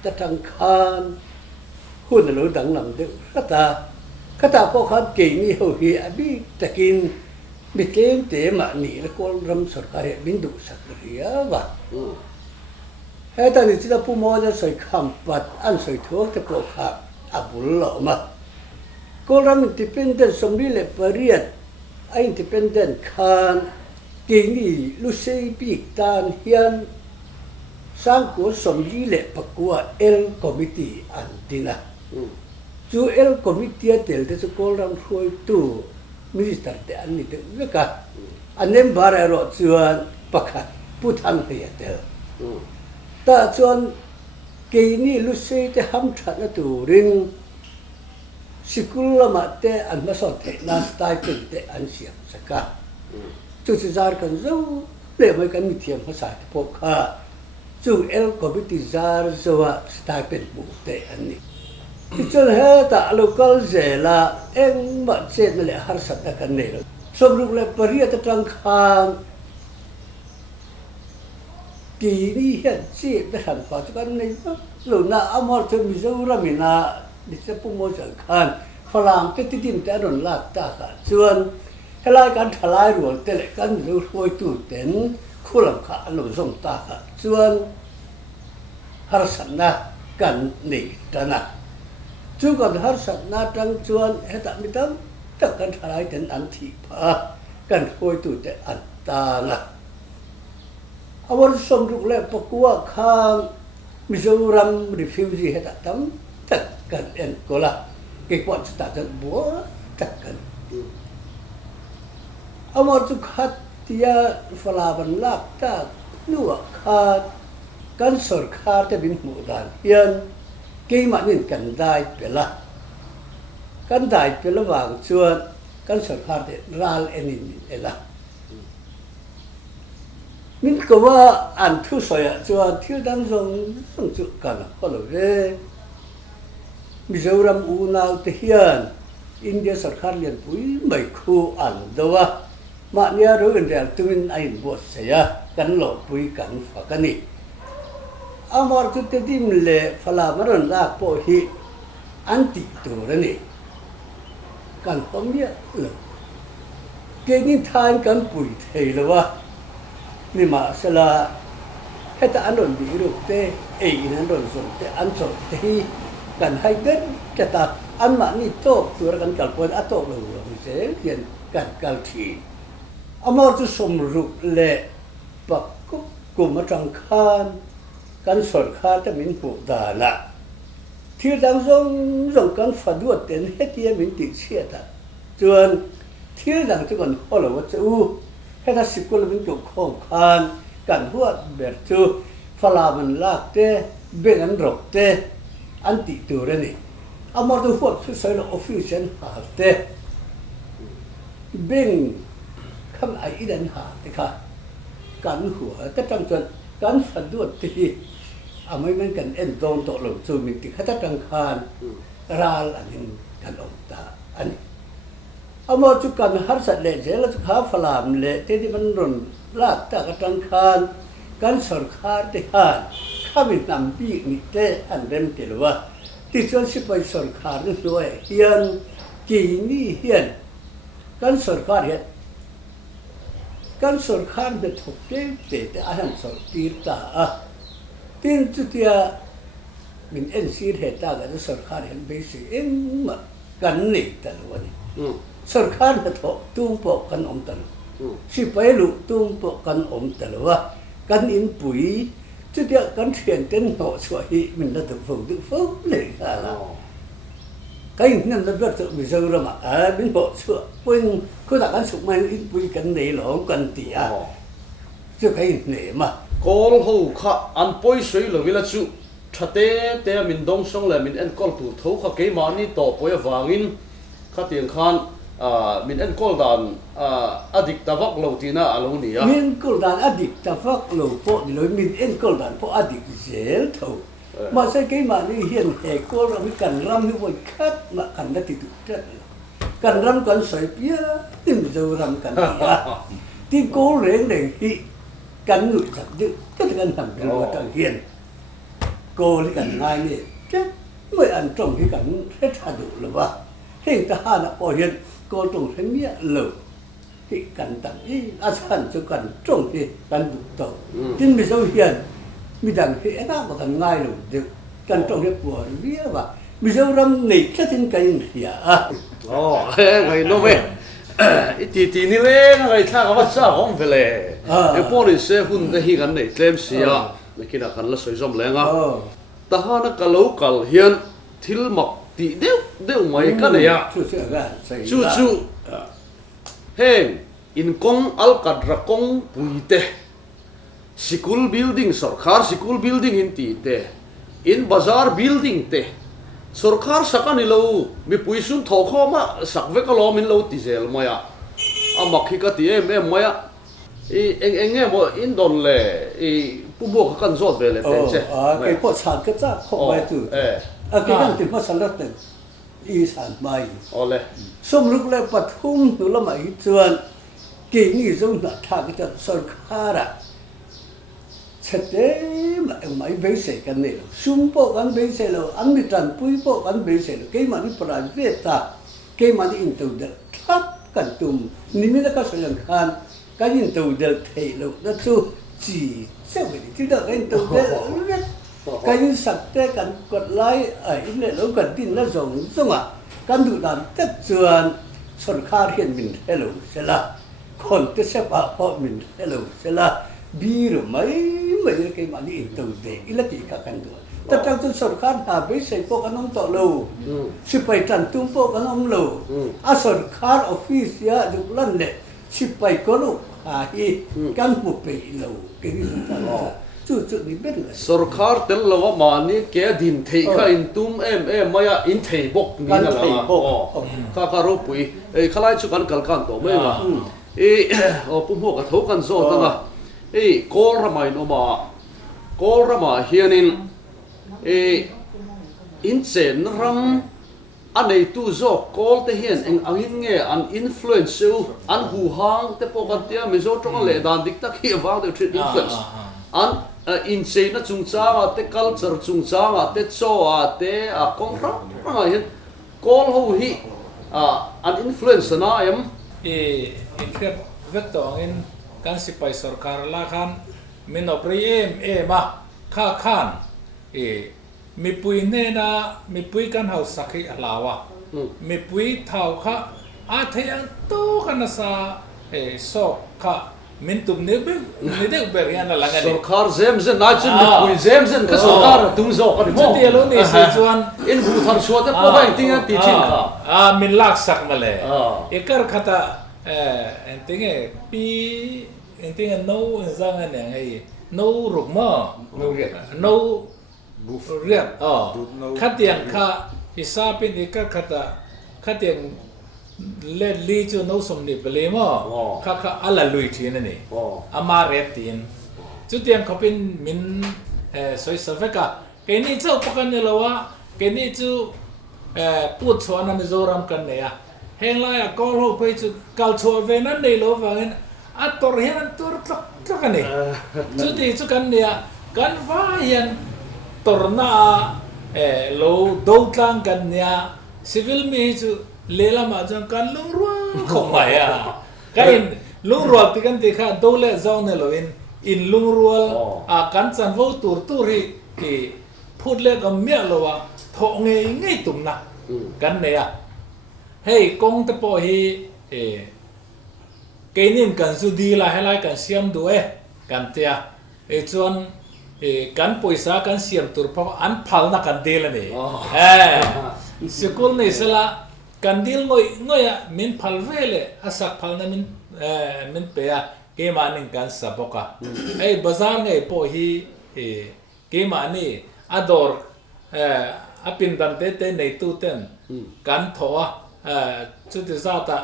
tatang khan hun lo dang nam de kata ko khan ke ni ho hi abi takin bitlem te ma ni kolam sarkari bindu sakriya wa heta ni tida pu mo ja soi kham pat an soi thok te ko kha abul lo ma kolam independent somlile pariat ai independent khan kini lu sei bi tan hian sang ko somli le pakua el committee antina chu el committee tel te ko ram khoi tu minister te an ni te ka anem bara ro chuan pakhat puthang te tel ta chuan kini lu sei te ham thana tu ring Sikul lama te an masot te nas tai pen te an siam saka. Tu zar kan zo le mai kan mithiam ha sa po kha. Chu el committee zar zowa stai pen bu te an ni. Chon he ta local zela eng ma che me le har sat ta kan ne. Som ru le paria ta tang khang. Ki ni hian chi ta han pa chu kan nei lo na amor te mi zo ra mi na đi sẽ bung môi chẳng khan phá làm cái tim té đồn lạc ta cả chuan hay là cái thà lai rồi té lại cái lưu khôi tụ đến khu làm khá lối rong ta cả chuan har sản na cần nỉ ta na chu còn har sản na trăng chuan hay tạm mi tâm tất cái thà lai đến ăn thị phá cần khôi tụ té ăn ta na awal som ruk le pakua khang Mizoram refugee hay tạm takkan en kola ke pot takkan bo takkan amar tu khat tia falaban lak ta nuwa khat kan sarkar te bin mudan hian ke manin kan dai pela wang chuan kan sarkar te ral enin ela min ko wa an thu soya chuan thil dang zong chu kan ko lo re Mizoram unau te hian India sarkar lian pui mai khu an dawa ma nia ro en real tuin ai bo saya kan lo pui kan fakani amar tu te dim le fala maron la po hi anti tu rani kan pomia le ke ni than kan pui thei lawa ni ma sala heta anon bi ru te ei nan ron son te an so te kan hai den kata an ma ni to tur kan kal pon ato lo se yen kan kal thi amor tu som ru le pak ko ma tang khan kan sarkar ta min pu da la thil dang zong kan faduat ten hetia min ti chia ta chuan thil dang chu kan holo wa chu heta sikul min tu khom khan kan huat ber chu fala man lak te ben an rok te an ti tu re ni amar tu huat thu sai lo official ha te ben kham ai idan ha te kha kan hua ta tang chuan kan faduat ti amai men kan en dong to lo chu min ti khata tang khan ral anin kan om ta ani amar chu kan har sat le je la chu kha falam le te di man ron lak ta ka tang khan kan sarkar te han khamin nam pi ni te an rem te lo ti chuan si pai sarkar ni loi hian ki ni hian kan sarkar hian kan sarkar be thok te te ahan sor tir ta tin chu tia min en sir he ta ga sarkar hian be si en ma kan ni ta lo ni sarkar be thok tung po kan om ta si pai lu tung po kan om ta lo kan in pui chứ tiếc kan thiền tên họ sửa hi mình là tự phúc để là cái nên là rất tự bị dơ rồi mà bên họ sửa quên cứ là kan sụp mai in pui kan này là không cần tỉa chứ cái này mà call hậu khá ăn bôi suy là vì là chú thật tế mình đông sông là mình ăn call tủ thấu khá cái mà ni tổ bôi vàng in khá tiền khan mình ăn call đàn adik tavak lâu thì na alo ni à mình call đàn adik tavak lâu po thì nói mình ăn call đàn po adik dễ thấu mà sao cái mà ni hiện hệ call là mình cần ram như vậy khát mà cần đã tự chết cần ram cần sợi pía tìm dâu ram cần thì cố rèn để hi cần nụi chặt đứt tất cả cần làm cái lo cần hiền cô thì cần ngay nè chết mới ăn trong cái cần hết hà đủ là ba hiện ta hà là bỏ hiền cô trồng thấy mía lẩu thì cần tặng ý sản cho cần trồng thì cần đủ tàu tin bây giờ hiền mình đang hệ các mà cần ngay rồi được cần trồng cái bùa vía và bây giờ ram này chắc tin cái gì à ngày nó về tí tí như thế ngày thang cái vật sao không phải lệ cái bộ này sẽ hun cái hi cái này thêm xí à cái nào cần là soi dòng lên à Tahan nó cái lâu cái hiền thiếu mặc tí đều mấy cái này à chú hey in công alcadra công bùi tê school building sarkar school building in tí tê in bazaar building tê sarkar saka ni lo mi pui sun tho kho ma sak ve ka lo min lo ti zel maya amak hi ka ti em maya eng mo in don le pu bo ka kan zot ve le te che cái po san ka cha kho mai tu cái kan ti po san la te i san mai ole som luk le pathum tu la mai chuan ki ni zong na tha ka sarkar à thế mà mấy bế xe cái này sum po kan bế xe lo ăn mì trần pui po kan bế xe lo cái mà đi private ta cái mà đi into del thap kan tum ni mi da ka so yang khan cái into del thei lo da chu chỉ sẽ phải đi đó cái into del cái như sạch te kan quật lai ở in le lo kan tin na zong à kan du dan tet chuan sarkar hian min hello se la kon te se pa po min hello se la bi rồi mấy cái mà đi từ để ít là chỉ cả căn được tất cả chúng sầu khát hà với xây bộ cái ông tọa lầu sự bày trần tung bộ cái ông lầu sầu khát office ya được lần này sự bày có lúc hà hi căn một bể lầu cái gì chú đi biết là sarkar tel lo ma ni ke din thei kha in tum em maya in thei bok ni na la ka ro pui khalai chu kan kal kan to me nga pum ho ka tho kan zo ta nga call rama hianin in chen ram anei tu zo call te hian eng angin nge an influence an hu hang te po kan tia mi zo tong le dan dik tak hi awang de treat influence an in chen na chung cha te culture chung cha te cho te a kong ra hian call ho hi an influence na em in khep vek to in kan sipai sarkar la khan min opri ma kha khan mi pui ne na mi pui kan hau sakhi alawa mi pui thau kha a the to kan sa so kha min tum ne be ne de ber yan la nga ni sarkar zemzen na chun pui zemzen ka sarkar tum zo ka mo chuti lo ni se chuan in bu thar chuat te po hai tinga ti thin kha min lak sak male ekar khata entinge pi entinge no zang an yang hei no ruk ma no riat khatiang kha hisapin ekar khata khatiang let li chu no som ni bele mo kha ala lui thi na ni ama ret tin chu tiang khopin min soi saveka ke ni chu pakan ne lawa ke ni chu put chona mizoram kan ne ya heng la ya kol ho pe chu kal cho ve nan nei lo wa en ator hian tur tlak kan ni chu ti chu kan ne ya kan va hian torna lo do tlang kan ne civil mi chu lela ma jang kan lung ruwa không mai à cái lung ruwa thì kan ti kha do le zau ne lo in lung ruwa kan chan vo tur hi ki phut le gam mia lo wa tho ngei tum na kan ne à hey kong te po hi cái nin kan su di la helai kan siam du kan tia chuan kan poisa kan siam tur po an phal na kan de la ni school nei sala kandil ngoi min phalvele asak phalna min pe a ke maning kan saboka ei bazar ngai po hi ke mani ador apin dan te nei tu ten kan thoa chu ti zata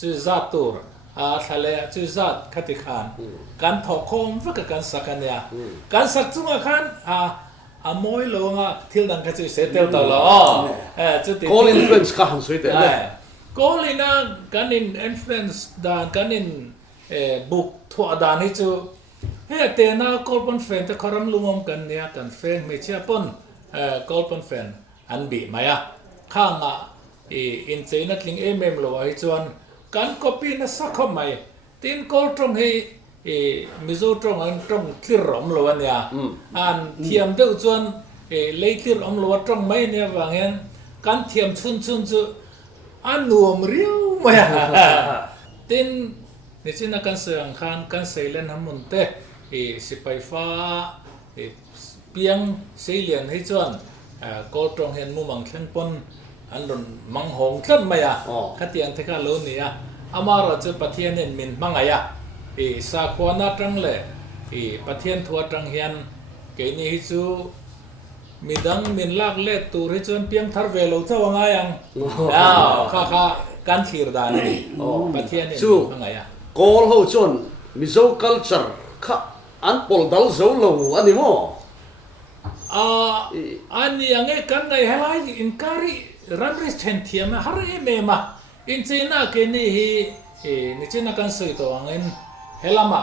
chu zatur a thale chu zat khati khan kan tho khom vaka kan sakania kan sak chunga khan a moi lo nga thil dang kha chu setel ta lo chu ti call influence ka han sui te call ina kan in influence da kan in book thua da ni chu he te na call pon fan te kharam lungom kan nia kan fan me chia pon call pon fan an bi maya khanga in china tling em lo ai chuan kan copy na sakhom mai tin call trong he mizo trong an trong clear rom lo ania an thiam deuh chuan lei clear om lo trong mai ne wangen kan thiam chun chu an nuam riu maya tin ni china kan sang khan kan seilen hamun te sipai fa piang seilian he chuan call trong hen mu mang thlen pon an ron mang hong thlan maya khatiang theka lo nia amara chu pathian en min mangaya sa khwana tang le pathian thua tang hian ke ni hi chu midang min lak le tur hi chon piang thar ve lo chawanga yang kha kan thir da ni pathian en mangaya call ho chon mizo culture kha an pol dal zo lo ani mo ani ange kan ngai helai in kari ramri chen thiam har me ma in china ke ni hi ni china kan soi to angin helama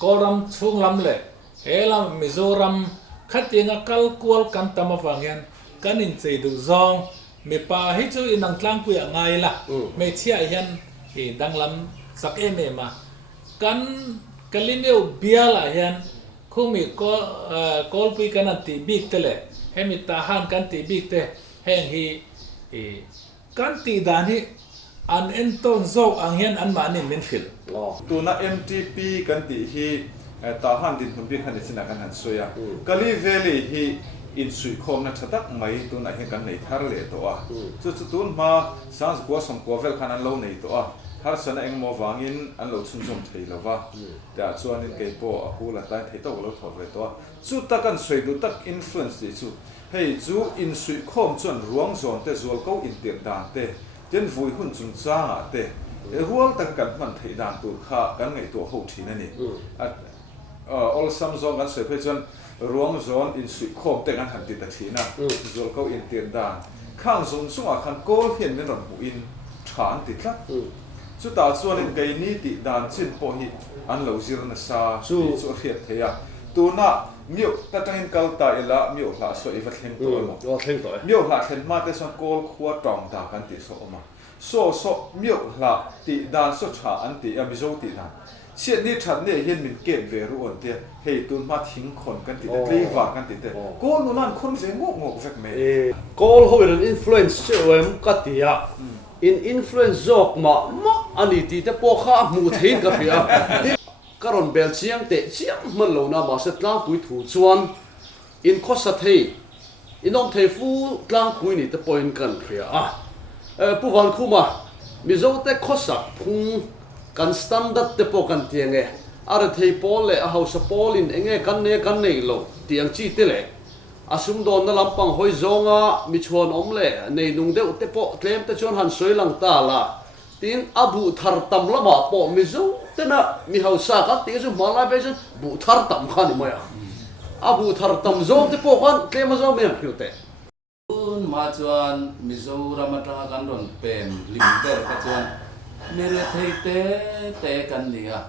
koram chunglam le helam mizoram khatinga kal kual kan tama wangian kanin chei du zong me pa hi chu inang tlang ku ya ngai la me chia hian danglam sak eme ma kan kalimeu biala hian khumi ko kolpui kan ti big tele hemi tahan kan ti big te heng hi kan ti dan hi an enton zok ang hian an mani min fil tuna MTP kan ti hi tahan din thumbi khan sina kan han soya kali valley hi in sui khom na thatak mai tuna he kan nei thar le to a chu tun ma sans ko som ko vel khan an lo nei to a har sana eng mo wangin an lo chun jom thei lova da chuan in ke po a hula tai thei to lo thor le to chu takan soi du tak influence ti chu hei chu in sui khom chuan ruang zon te zol ko in tir dan te ten vui hun chung changa te hual tak kan man thei dan tu kha kan ngai to ho thina ni all some zone kan soi phe chuan ruang zon in sui khom te kan han ti ta thina zol ko in tir dan khang zon sunga khan kol hian men ron hu in than ti tla chu ta chuan in kai ni ti dan chin po hi an lo zir na sa chu riat theya tu na miu ta tangin kal ta ela miu hla so i va thleng to mo miu hla thlen ma te son kol khuwa tong ta kan ti so ma so miu hla ti dan so tha an ti a mizo ti dan chiat ni that ne hian min kem ve ru on te hei tun ma thing khon kan ti te tlei wa kan ti te kol nu nan khon ve ngok vek me call ho in influence che wem ka ti ya in influence zok ma ani ti te po kha mu thein ka ria karon bel chiang te chiang man lo na ma se tlang pui thu chuan in khosa thei inom thei fu tlang pui ni te point kan khria pu van khuma mizo te khosa phung kan standard te po kan tiange ara thei pol le a house pol in enge kan nei lo tiang chi te le asum don na lampang hoi zonga mi chuan om le nei nung deuh te po tlem te chuan han soi lang ta la tin abu thar tam lama po mizo te na mi hausa ka ti chu mala be chu bu thar tam khan moya abu thar tam zo te po khan tlem zo me khil te ma chuan Mizoram atanga kan ron pen limber ka chuan mere thei te kan ni a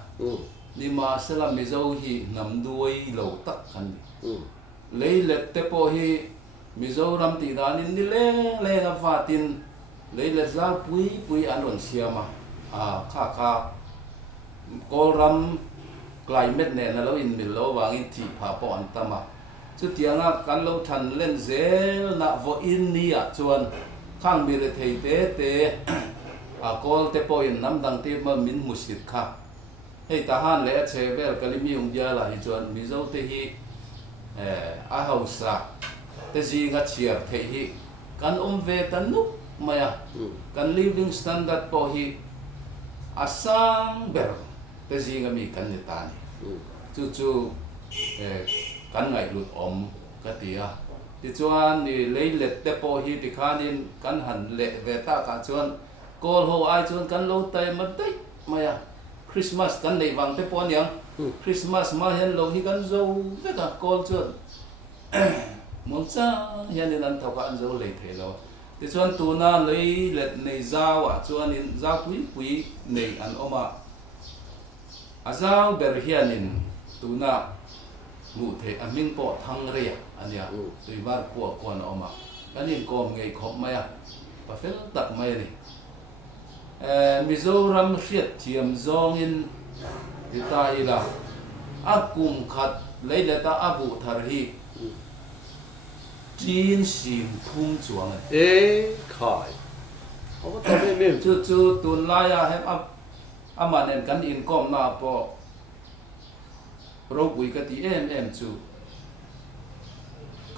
ni ma sela Mizo hi nam duai lo tak kan ni leilet te po hi Mizoram ti danin ni le na fatin leilet zal pui an ron siama kha kolram climate ne na lo in mil lo wangin thi pha po an tama chu tianga kan lo than len zel na vo in ni a chuan khang mi re thei te kol te po in nam dang te ma min musit kha hei tahan le che vel kalimi ung dia la hi chuan Mizo te hi a hausa te ji nga chiar thei hi kan ve tan nu maya kan living standard po hi asang ber te ji nga mi kan ni ta ni chu kan ngai lut ka tia ti chuan ni leilet te po hi ti khanin kan han le ve ta ka chuan kol ho ai chuan kan lo tai ma dai maya Christmas kan nei wang te po niang Christmas ma hen lo hi kan zo ve ka kol chuan mong cha hian in an thau ka an zo le the lo ti chuan tu na leilet nei zaw chuan in zaw pui nei an oma azaw ber hian in tu na mu the aming po thang ria ania tui bar ko na oma kanin kom ngei khop maya pa fel tak mai ni Mizoram hriat thiam zong in ta ila akum khat leileta abu thar hi tin sim thum chuang khai o ta me chu tun la ya hem amanen kan in kom na po ro pui ka ti em chu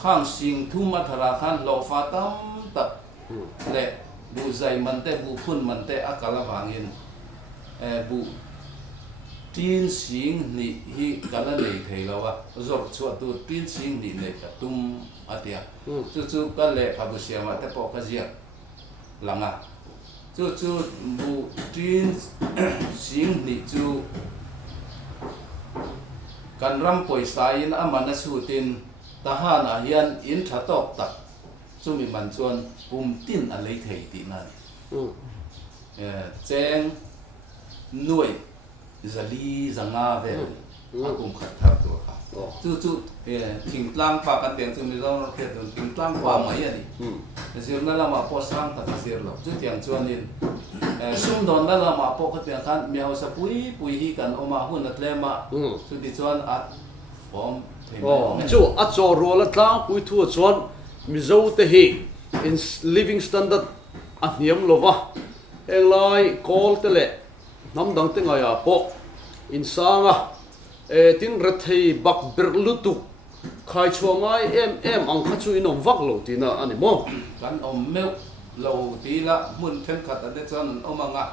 khang sing thum ma thara khan lo fa tam tak le bu zai man te bu phun man te akala wangin bu tin sing ni hi kala nei thei lawa zor chu tu tin sing ni ne ka tum atia chu ka le pha bu siama te po ka zia langa chu bu tin sing ni chu kan ram poi sai in amana sutin tahana hian in thatok tak chumi man chuan pum tin a lei thei ti na cheng nuai zali zanga ve akum khat thar to kha chu thing tlang pa kan tiang chu mi zo ke don thing tlang pa mai ani zir na lama po sang ta zir lo chu tiang chuan in sum don na lama po ka tiang khan mi hausa pui hi kan oma hun na tlema chu ti chuan at form chu a cho ro la tlang pui thu chuan Mizo te hi in living standard a hniam lova englai kol te le nam dang te ngaya po in sanga tin rethei bak berlutu khai chuangai em ang kha chu inom vak lo tina ani mo kan meu lo ti la mun then khat ade chan omanga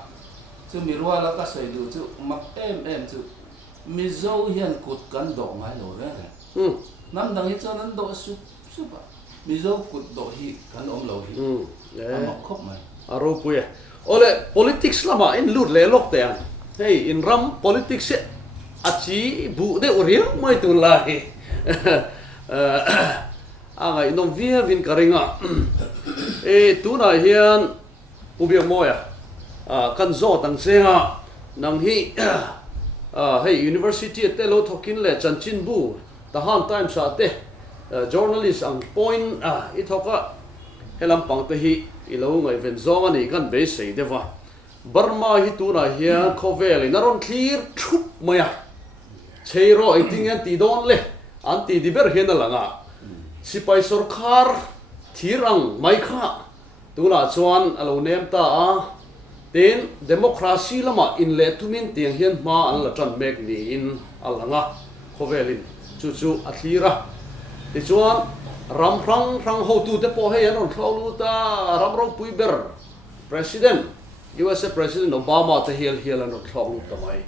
chu mi ruwa la ka sei du chu mak em chu Mizo hian kut kan do ngai lo re nam dang hi chan an do su ba Mizo kut do hi kan lo hi amak khop mai aro puye ole politics lama in lut le lok te hey in ram politics se achi bu de uriu mai tu lai anga inom via vin karinga tu na hian ubiak moya kan zo tang senga nang hi hey university te lo thokin le chanchin bu Tahan Times te journalist ang point ithoka helam pang te hi ilo ngai ven zong ani kan be sei dewa Burma hi tu na hian khovel naron clear thup maya cheiro iting an ti don le an ti diber hen langa sipai sarkar thirang mai kha tu na chuan alo nem ta tin democracy lama in le tumin tiang hian ma an la tran mek ni in alanga khovelin chu athira ti chuan ram rang ho tu te po he an on tholu ta ram ro pui ber president USA president Obama te hial an tholu ta mai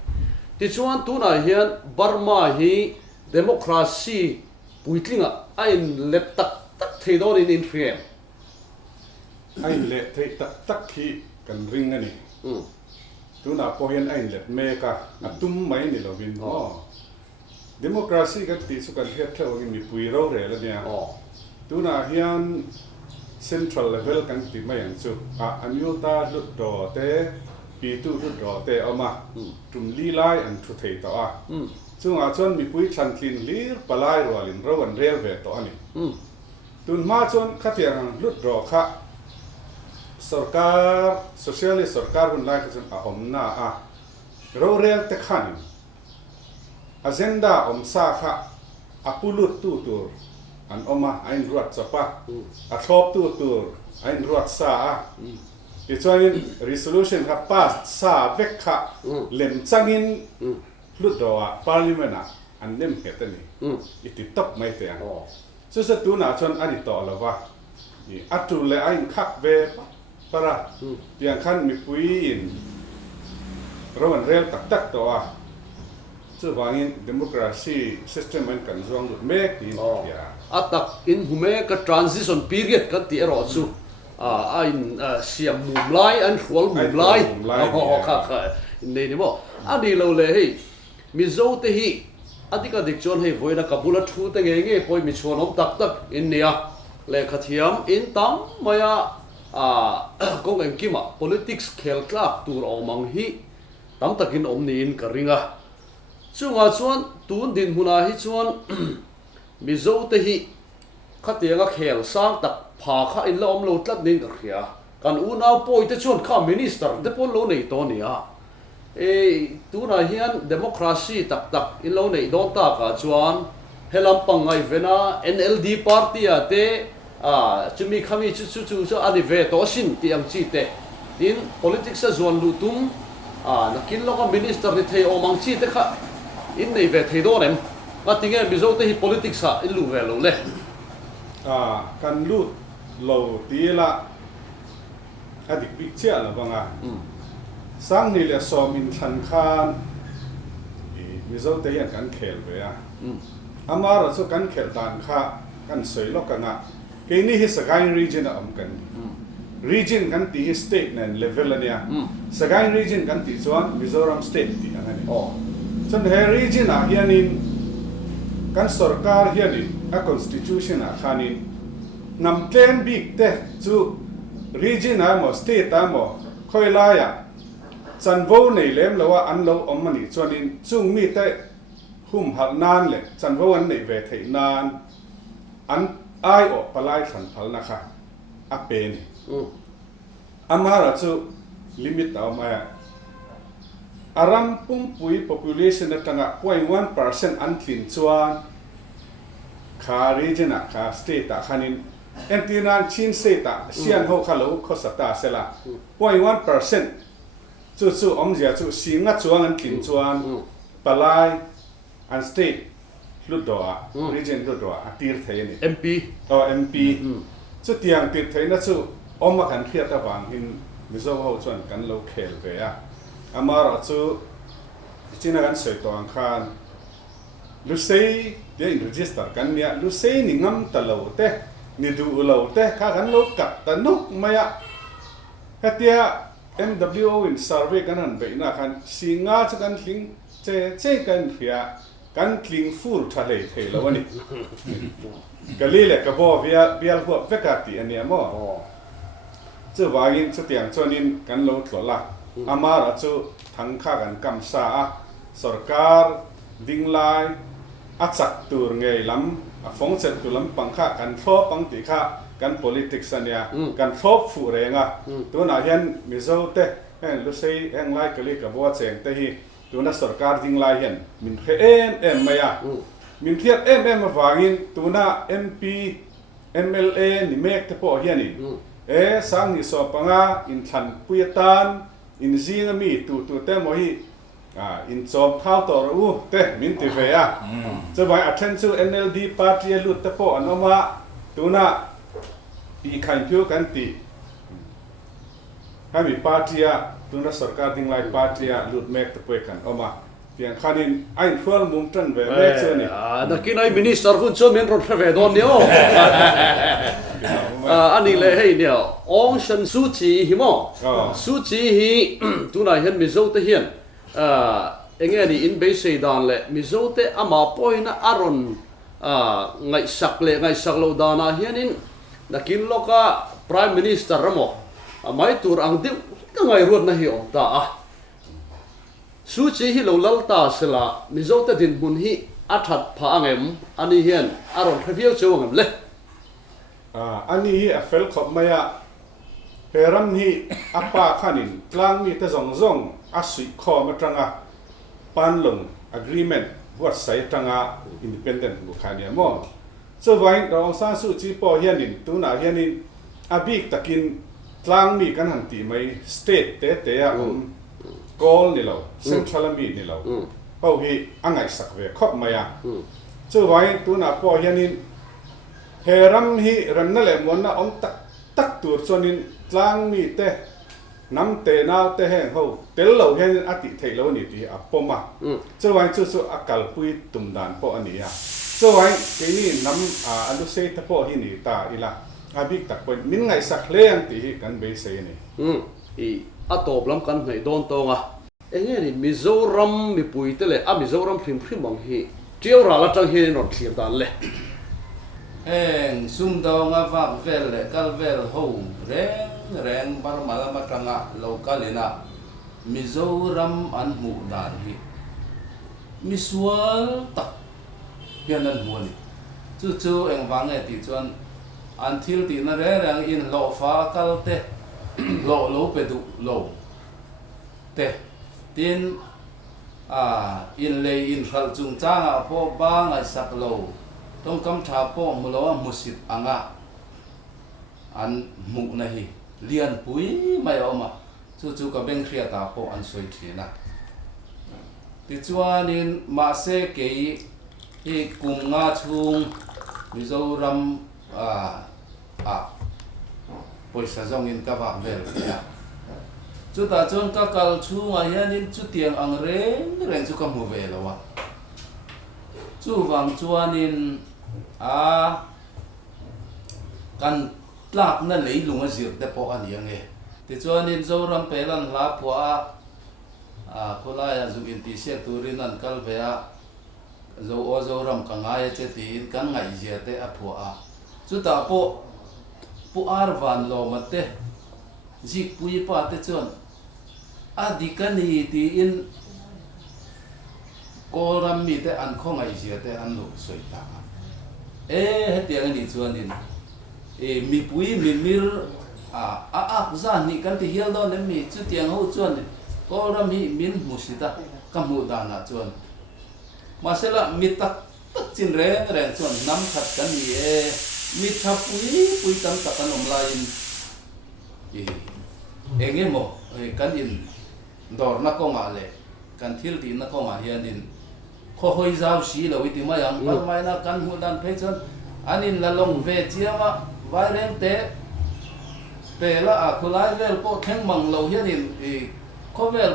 ti chuan tu na hian Burma hi democracy puitlinga ain let tak theidon in frame ai le thei tak khi kan ring ani tu na po hian ai let me ka atum mai ni lovin democracy ka ti su kan hiat thau mi pui ro re la nia tu na hian central level kan ti mai ang chu anyu ta lut do te pi tu lut do te ama tum li lai an thu thei ta chung a chon mi pui than thlin lir palai rolin ro an rel ve to ani tun ma chon khatiang lut do kha sarkar socialist sarkar hun lai chon a omna ro rel te khan agenda omsa kha apulut tu tur an oma ain ruat chapa a thop tu tur ain ruat sa ti chuanin resolution kha pass sa vek kha lem changin lut do parliament an nem hetani iti top mai te an so sa tu na chon ani to lawa ni atu le ain khak ve para piang khan mi pui in roman rel tak to chu wangin democracy system an kan zong lut mek ti ya atak in hume ka transition period ka ti ro chu ain siam mum lai an hrual mum lai kha nei ni mo ani lo le hei mizo te hi adika dik chon hei voina kabula thu te nge poi mi chonom tak in nia le khathiam in tam maya kong em kima politics khel tlak tur omang hi tam takin omni in ka ringa chunga chuan tun din huna hi chuan mizo te hi khatianga khel sang tak pha kha in lo om lo tlat ning ka khia kan u naw poi te chuan kha minister de pon lo nei to nia tu na hian democracy tak in lo nei don ta ka chuan helam pangai vena NLD party ate chumi khami chu ani ve to sin ti ang chi te tin politics a zon lu tum nakin lo ka minister ni thei omang chi te kha in nei ve thei do nem ma tinge mizo te hi politics a in lu ve lo le kan lu lo ti la adik picture la banga sang ni le som in than khan mizo te hian kan khel ve amara chu kan khel tan kha kan soi lo ka nga ke ni hi sagai region am kan region kan ti state nan level ania sagai region kan ti chuan Mizoram state ti angani chon he region a hianin kan sarkar hianin a constitution a khanin nam tlen big te chu region a mo state a mo khoila ya chan vo nei lem lawa an lo om mani chuanin chung mi te hum hal nan le chan vo an nei ve thei nan an ai o palai than phal na kha a pe ni amara chu limit aw ma aram pum pui population atanga 0.1% an thlin chuan kha region a kha state a khanin antinan chin state a sian ho khalo khosata sela 0.1% chu omjia chu singa chuang an thlin chuan palai an state Ludoa, region Ludoa, a tir thayani. MP. MP. Chu tiang tir thayna chu oma kan khiat awang in mizo ho chuan kan lo khel ve a. Amara chu china kan soi to ang khan. Lu sei de in register kan nia lu sei ni ngam ta lo te ni du lo te kha kan lo kat ta nuk maya. Hatia MWO in survey kan han be na khan singa chu kan thing che kan khia kan kling full thale thei lo ani galile ka bo bial ho vekati ani mo chu wangin chu tiang chonin kan lo thlola amara chu thangkha kan kam sa a sarkar dinglai achak tur ngei lam a phongchet tu lam pangkha kan thlo pang ti kha kan politics ania kan thop fu renga tu na hian mizo te hen lu sei heng lai kali ka bo cheng te hi tuna sarkar dinglai hian min khe em maya min thiat em awangin tuna MP MLA ni mek te po hiani sang ni so panga in than puitan in zing mi tu te mo hi in chom thao to ru te min ti ve a cho vai attend to NLD party lut te po anoma tuna pi khan phu kan ti kami party a tuna sarkar ding lai party a lut mek te poi kan oma pian khanin ain fual mum tan ve mek chu ni na kinai minister hun chu min rot ve don ni o ani le hei ni Aung San Suu Kyi hi mo Suu Kyi hi tuna hian mizo te hian enge ni in be sei dan le mizo te ama poina aron ngai sak lo dana hianin nakin loka prime minister ramo mai tur ang dim ka ngai ruat na hi ong ta a Suu Kyi hi lo lal ta sela mizo te din bun hi athat pha angem ani hian aron khaviau chawangam le ani hi a fel khop maya heram hi apa khanin tlang mi te zong a sui kho ma tanga panlong agreement what sai tanga independent bu khania mo so vai Aung San Suu Kyi po hianin tuna hianin abik takin tlang mi kan han ti mai state te a call ni lo central mi ni lo pau hi angai sak ve khop maya so vai tuna po hianin heram hi ranna le mona om tak tur chonin tlang mi te nam te nau te heng ho tel lo hen ati thei lo ni ti apoma so wai chu akal pui tum dan po ani ya so wai ke ni nam alu se ta po hi ni ta ila abik tak point min ngai sak leng ti hi kan be se ni i atop lam kan nei don to nga enge ni Mizoram mi pui te le a Mizoram phim mong hi tiau ra la tang hi non thiam dan le heng sum dong a vak vel le kal vel ho reng bar malama tanga lokalina Mizoram an mu dan hi misual tak pian an huani chu eng wang e ti chuan an thil ti na reng in lo fa kal te lo pe du lo te tin in le in khal chung changa po ba ngai sak lo tong kam tha po mulo musit anga an mu na hi lian pui mai oma chu ka beng khria ta po an soi thina ti chuanin ma se ke i kum nga chung Mizoram poisa zong in ka va vel ya chu ta chon ka kal chu nga hianin chu tiang ang reng chu ka mu ve lawa chu wang chuanin kan tlak na leilung a zir te po ani ange ti chuanin Zoram pelan la pua khulaya zu in ti se turin an kal vea Zoram ka ngai che ti in kan ngai je te a phua chu ta po pu ar van lo mate zik pui pa te chon adikani ti in koram mi te an khong ai je te an lu soi ta hetiang ni chuanin mi pui mi mir zan ni kan ti hial don mi chu tiang ho chuan koram hi min musita kamu dana chuan masela mi tak chin reng chuan nam khat kan ni mi tha pui tam tak an om lain engemo kan in dor na ko ma le kan thil ti na ko ma hianin kho hoi zau si lo iti ma yang mal mai na kan hu dan pe chon anin la long ve chiama vai reng te la khulai vel po theng mang lo hianin kho vel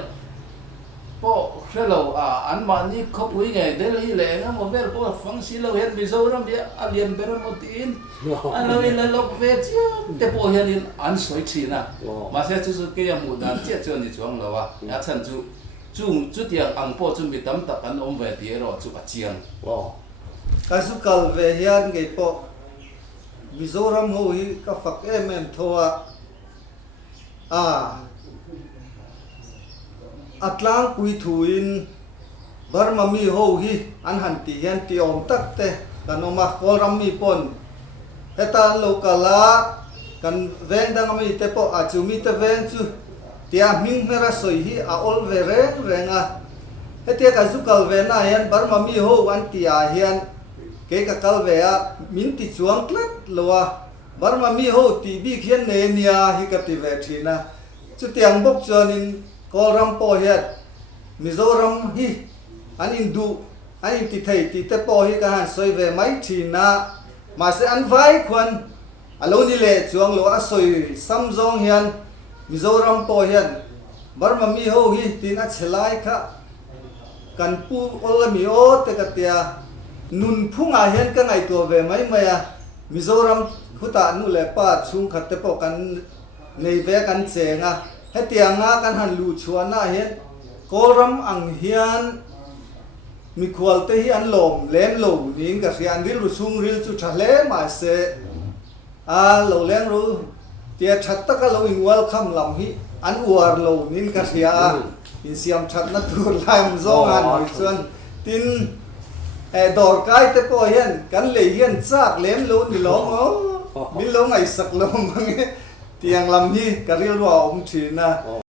po hello an ma ni kho pui ngai de li le na mo vel po phang si lo hen Mizoram dia alien ber mo tin an lo in la lok ve chiam te po hianin an soi thina ma se chu ke ya mu dan che chon ni chuang lo wa ya chan chu tiang ang po chu mi tam tak an om ve ti ro chu a chiang ka su kal ve hian nge po Mizoram ho hi ka fak em thoa atlang pui thuin Burma mi ho hi an han ti hian ti om tak te kanoma koram mi pon hetan lokala kan veng dang mi te po a chu mi te veng chu tia ming mera soi hi a ol ve renga hetia ka zu kal ve na hian Burma mi ho an tia hian ke ka kal ve a min ti chuang klet lowa Burma mi ho ti bi khian ne nia hi ka ti ve thina chu tiang bok chuan in Kolram po hian Mizoram hi an indu an in ti thei ti te po hi ka han soi ve mai thina ma se an vai khwan alo ni le chuang lo a soi samjong hian Mizoram po hian Burma mi ho hi tin a chelai kha kan pu ol mi o te ka tia nun phunga hian ka ngai to ve mai maya Mizoram khuta nu le pa chung khat te po kan nei ve kan chenga hetia nga kan han lu chuana hian Kolram ang hian mi khwal te hi an lom lem lo ning ka hian ril ru sung ril chu thale ma se a lo leng ru tia that ta ka lo in welcome lam hi an war lo nin ka sia in siam that na tur laim zo han chuan tin dor kai te po hian kan le hian chak lem lo ni lo mo min lo ngai sak lo mangi tiang lam hi ka ril ro om thina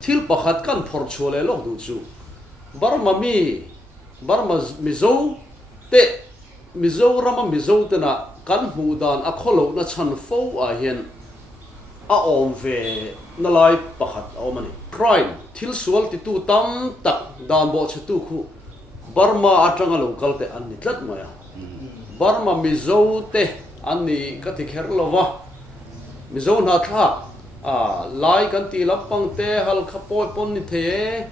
thil pakhat kan phor chole lok du chu Burma Mizo te Mizoram Mizo te na kan hu dan a kholo na chan fo a hian a om ve na lai pakhat omani crime thil sual ti tu tam tak dan bo che tu khu Burma atanga local te an ni tlat maya Burma Mizo te an ni ka ti kher lova Mizo na tha lai kan ti lapang te hal khapoi pon ni the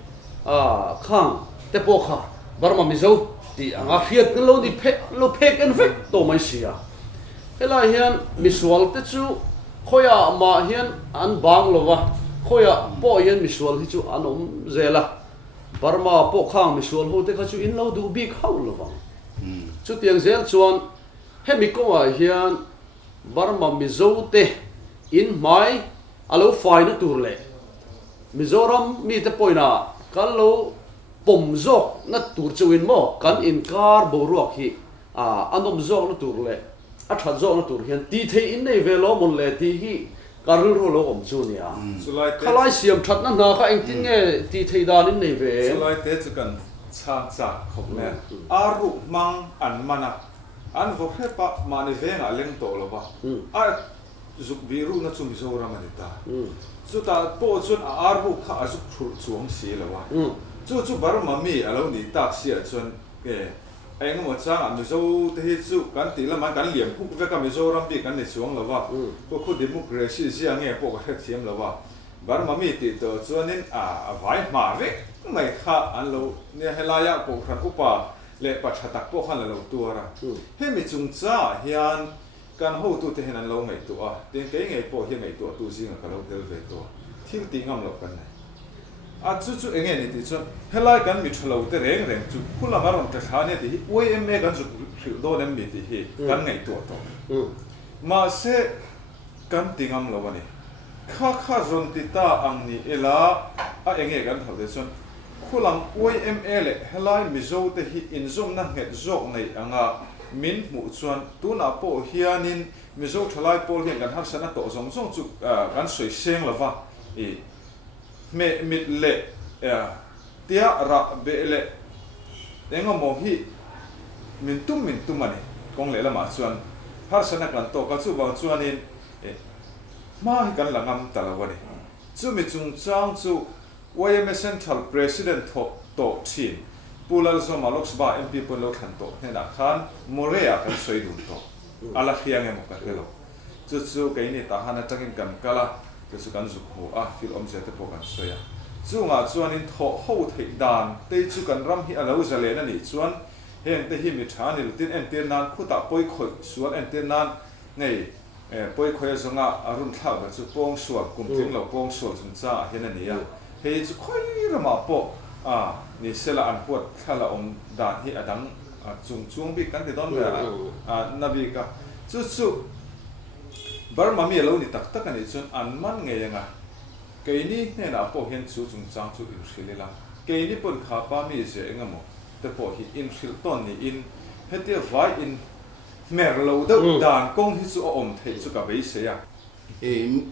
khang te po kha Burma Mizo ti anga khiat lo ni phe kan ve to mai sia hela hian miswal te chu khoya ma hian an bang lova khoya po hian miswal hi chu anom zela Burma po khang miswal ho te kha chu in lo du bi khau lova chu tiang zel chuan hemi ko a hian Burma Mizo te in mai alo fai na tur le Mizoram mi te poina kan lo pom zok na tur chuin mo kan in kar bo ruak hi anom zok na tur le a that zok na tur hian ti thei in nei velo mon le ti hi karul ro lo om chu nia khalai siam that na na kha eng tin nge ti thei dan in nei ve Sulai te chu kan cha cha khop le aru mang an mana an vo khe pa mani venga leng to lo ba a zuk biru na chu Mizoram ani ta chu ta po chun aru kha a zuk thur chuang si lo wa chu Burma mi alo ni tak sia chun ke eng mo chang Mizo te hi chu kan ti la man kan liam phuk ve ka Mizoram bi kan ni chuang lo wa ko khu democracy sia nge po ka thiam lo wa Burma mi ti to chuanin vai ma ve mai kha an lo ne helaya ko khan upa le pa thatak po khan lo tuara he mi chung cha hian kan ho tu te hian lo ngai tu a tin ke ngai po hi ngai tu zinga ka lo del ve to thil ti ngam lo kan nai chu enge ni ti chuan helai kan mi thlo te reng reng chu khula maron te thane ti OMA kan chu thil do nem mi ti hi kan ngai tu to ma se kan ti ngam lo ani kha ron ti ta ang ni ela a enge kan thau de chuan khulang OMA le helai Mizo te hi inzom na nget zok nei anga min mu chuan tuna po hianin Mizo thalai pol hian kan har sana to zong chu kan soi seng lova me mit le tia ra be le enga mo hi min tum ani kong le lama chuan har sana kan to ka chu bang chuanin ma hi kan langam talawani chu mi chung chang chu YMS Central President to chin pulal so malok sba MP polo khan to hena khan morea kan soi dun to ala khiang em ka helo chu ke ni Tahan atangin kan kala chu kan zu ho fil om se te po kan soya chu nga chuanin tho ho thei dan te chu kan ram hi alo zale na ni chuan heng te hi mi thanil tin en ten nan khuta poi khoi sual en ten nan nei poi khoi zonga arun thla ba chu pong sual kum ting lo pong sual chung cha hen ani ya he chu khoi rama po ni sela an huat khala om dan hi adang chung bi kan ti don ba nabi ka chu Burma mi lo ni tak ani chun an man nge yanga ke ni ne na po hen chu chung chang chu in shilila ke ni pon kha pa mi je engamo te po hi in shil ton ni in hete vai in mer lo da dan kong hi chu om thei chu ka bei se ya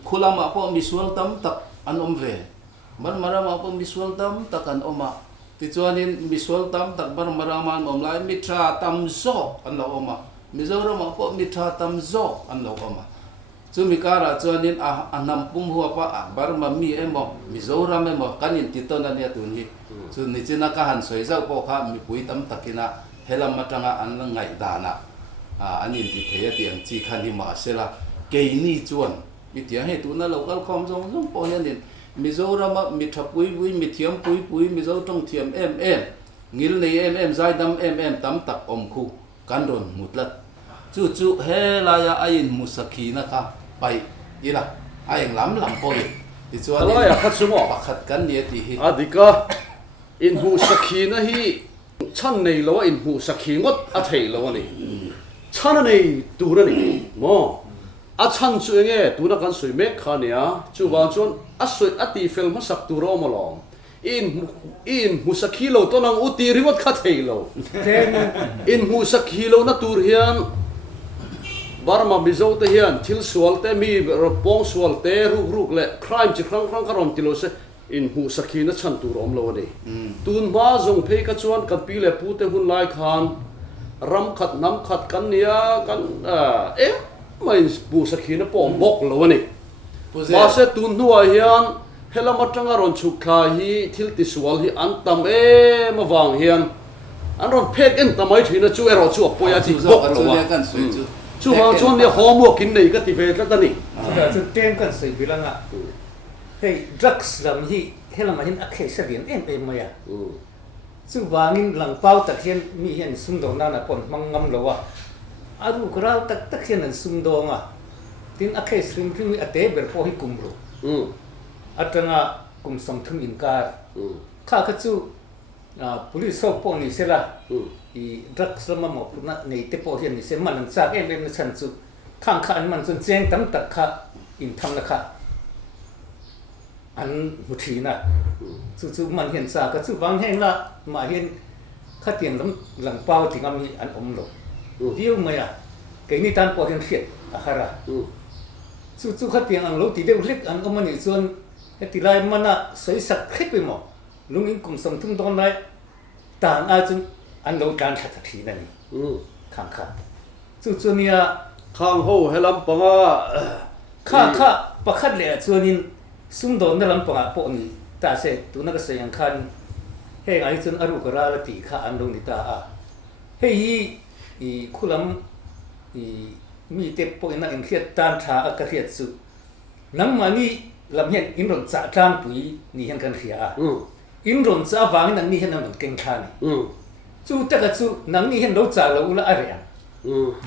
khulama po mi sual tam tak an om ve marama po mi sual tam tak an oma ti chuanin mi sual tam tak marama om lai mi tra tam zo an lo oma Mizoram po mi tra tam zo an lo oma chu mi kara chuanin a nam pum huwa pa Burma mi emo Mizoram emo kanin titon ania tun hi chu ni china ka han soi zau po kha mi pui tam takina helam matanga an ngai dana anin ti theya tiang chi khani ma sela ke ni chuan mi tia he tu na local khom jong jong po hianin Mizoram mi thapui pui mi thiam pui mi zo tong thiam em ngil nei em zai dam em tam tak om khu kan ron mutlat chu he la ya ain musakhi na ka pai ila aing lam poi ti chuan ala ya khat sumo pakhat kan ni ti hi adika in musakhi na hi chan nei lo in musakhi ngot a thei lo ni chan nei tu ra ni mo a chan chu nge tu na kan sui mek khania chu wa chon a sui ati fel ma sak tu ro mo lo in musakhi lo to nang uti ringot kha thei lo in musakhi lo na tur hian Burma Mizo te hian thil sual te mi pong sual te ruk le crime chi khang karon tilo se in hu sakhi na chan tur om lo ni tun ma zong phei ka chuan kan pi le pu te hun lai khan ram khat nam khat kan nia kan mai bu sakhi na pom bok lo ni ma se tun nuwa hian helama tanga ron chuk kha hi thil ti sual hi an tam ma wang hian an ron phek en tamai thina chu ero chu poya chi bok lo wa chu ma chon ne homo kin nei ka ti ve ta ni chu tem kan sei bilanga hey drugs lam hi helama hin akhe sa bien em maya chu wangin lang pau ta hian mi hian sum do na pon mangam lo wa aru kra tak hian sum do nga tin akhe srim mi ate ber po hi kumru atanga kum som thum in ka kha chu police so po ni sela i drugs lama mo puna nei te po hian ni se man chak em na chan chu khang kha an man chun cheng tam tak kha in tham na kha an muthi na chu man hian cha ka chu wang heng la ma hian kha tiang lam lang pau tingam hi an om lo view maya ke ni tan po hian khiat a hara chu kha tiang ang lo ti de lek an om ni chuan ti lai mana soi sak khep pe mo lungin kum som thum don lai tan a chun an lo tan kha thi na ni khang kha chu nia khang ho helam panga kha pakhat le chuanin sum don na lam panga po ni ta se tu na ka se yang khan he ngai chun aru ka ra ti kha an lo ni ta a he i khulam i mi te po na in khiat tan tha a ka khiat su nang mani lam hian in ron cha tang pui ni hian kan khia a in ron cha wang nang ni hian nam keng kha ni chu ta ka chu nang ni hian lo cha lo la a ria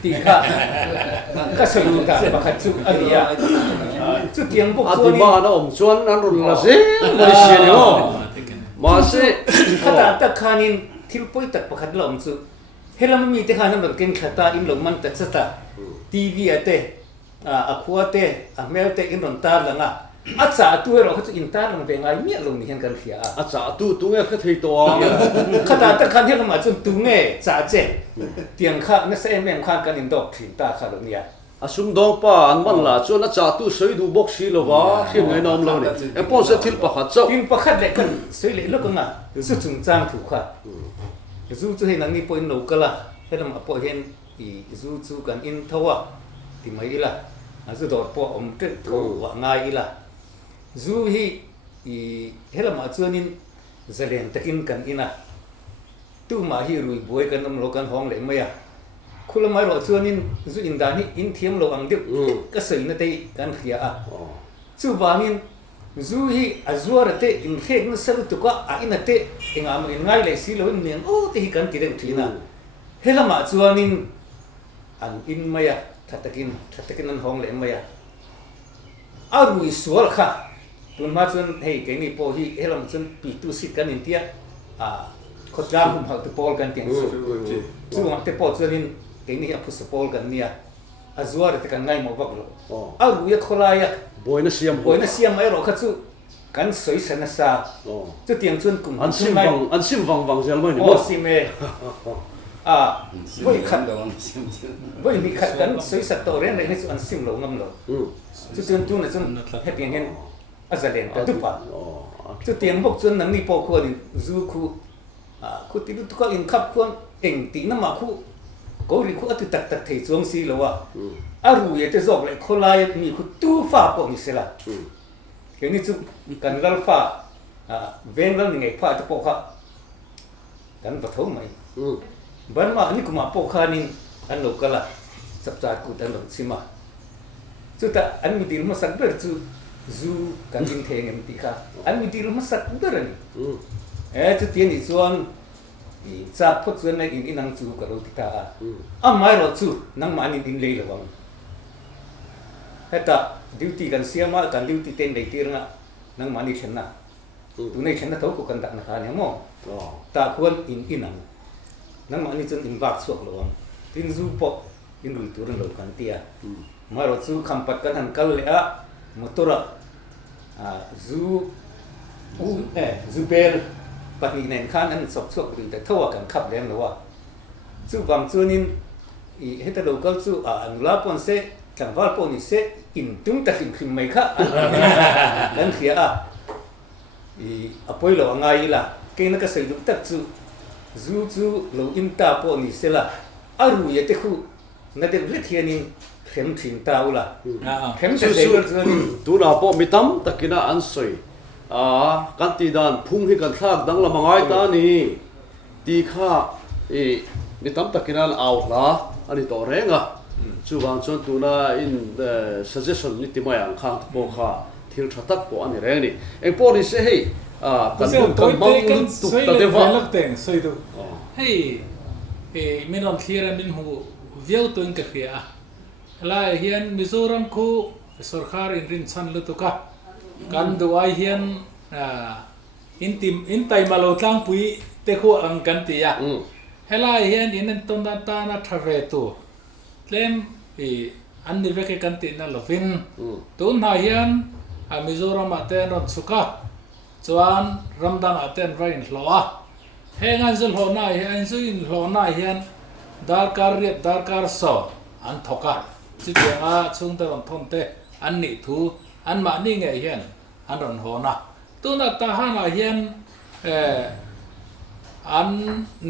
ti kha ka so lu ta ba kha chu a ria chu tiang bok chu ni ma na om chuan an ron la se mai se ni ho ma se khata ta khanin thil poi tak pakhat lo om chu helam mi te khan nam keng khata in lo man ta chata tv ate a khuate a mel te in ron ta langa a cha tu ro kha chu in ta lang ve ngai mi lo ni hian kan khia a cha tu nge kha thei to khata ta khan helam ma chu tu nge cha che tiang kha na se em khan kan in dok thin ta kha lo nia asum dong pa an man la chu na cha tu soi du bok si lo wa khim ngai nom lo ni e pon se thil pakhat chau tin pakhat le kan soi le lo ka nga su chung chang thu kha zu chu he nang ni point no kala helam apo hen i zu chu kan in thawa ti mai ila azu dor po om te tho wa ngai ila zu hi i helam a chuanin zalen takin kan ina tu ma hi rui boi kan om lo kan hong le maya khulamai ro chuanin zu in dan hi in thiam lo ang deuh ka sei na te kan khia a chu wangin zu hi azwar te in khek na sal tu ka a ina te engam in ngai le si lo nen o te hi kan ti deuh thina helama chuanin an in maya thatakin an hong le maya arui sual kha tun ma chun hei ke ni po hi helam chun pi tu sit kan in tia a khotram hum ha tu pol kan tiang chu ma te po chuanin ke ni a phus pol kan nia azwar te kan ngai mo bak lo aru ya kholaya boina siam ai ro kha chu kan soi sana sa chu tiang chun kum an sim wang zel mai ni mo sime voi khat voi ni khat kan soi sa to ren nei chu an sim lo ngam lo chu chun tu na chun he tiang hen azalen ta tu pa chu tiang bok chun nang ni po kho ni zu khu khu ti tu ka in khap khon eng ti na ma khu có ri khu atu tak tak thei chuang si lo wa aru ye te zok le kholai mi khu tu fa po ni sela ke ni chu kan gal fa ven gal ni ngai fa te po kha kan pa thau mai ban ma ni kuma po kha ni an lo kala sap cha ku tan lo sima chu ta an mi dil ma sak ber chu zu kan ding theng em ti kha an mi dil ma sak ber ni chu tien ni chuan cha phut chuan na in inang chu ka ro ti ta mai ro chu nang ma ni din le lo wang heta duty kan siama kan duty ten dei tir nga nang ma ni thena tu nei thena tho ko kan dak na kha ne mo ta khuan in inang nang ma ni chun in bak suak lo wang tin zu po in ru tur lo kan tia mai ro chu khampat kan han kal le a motora zu zu bel pat ni nen khan an sok sok ri ta thawa kan khap lem lo wa chu wang chu nin I heta local chu an la pon se kan val pon ni se in tung ta khim mai kha dan khia I apoi lo ngai la ke na ka sei du tak chu zu chu lo in ta pon ni se la aru ye te khu na de le thianin khem thin tau la khem se se tu na po mitam takina an soi kan ti dan phung hi kan thak dang la mangai ta ni ti kha mitam takina au la ani to renga chu wang chon tu na in the suggestion ni ti mai ang khang po kha thil thatak po ani reng ni eng po ni se hei kan kan mang tu ta de wa lak teng soi do hei min on thira min hu viau to in ka khia la hian mizoram khu sarkar in rin chan lu tu ka kan duai hian in tai malo tlang pui te khu ang kan ti ya hela hian in ton da ta na thave tu tlem an ni ve ke kan ti na lovin tun na hian mizoram aten ron suka chuan ramdang aten rain hloa hengan zul ho na hian zuin hlo na hian darkar riat darkar so an thoka chianga chung ta ron thom te an ni thu an ma ni nge hian an ron ho na tuna ta hana hian an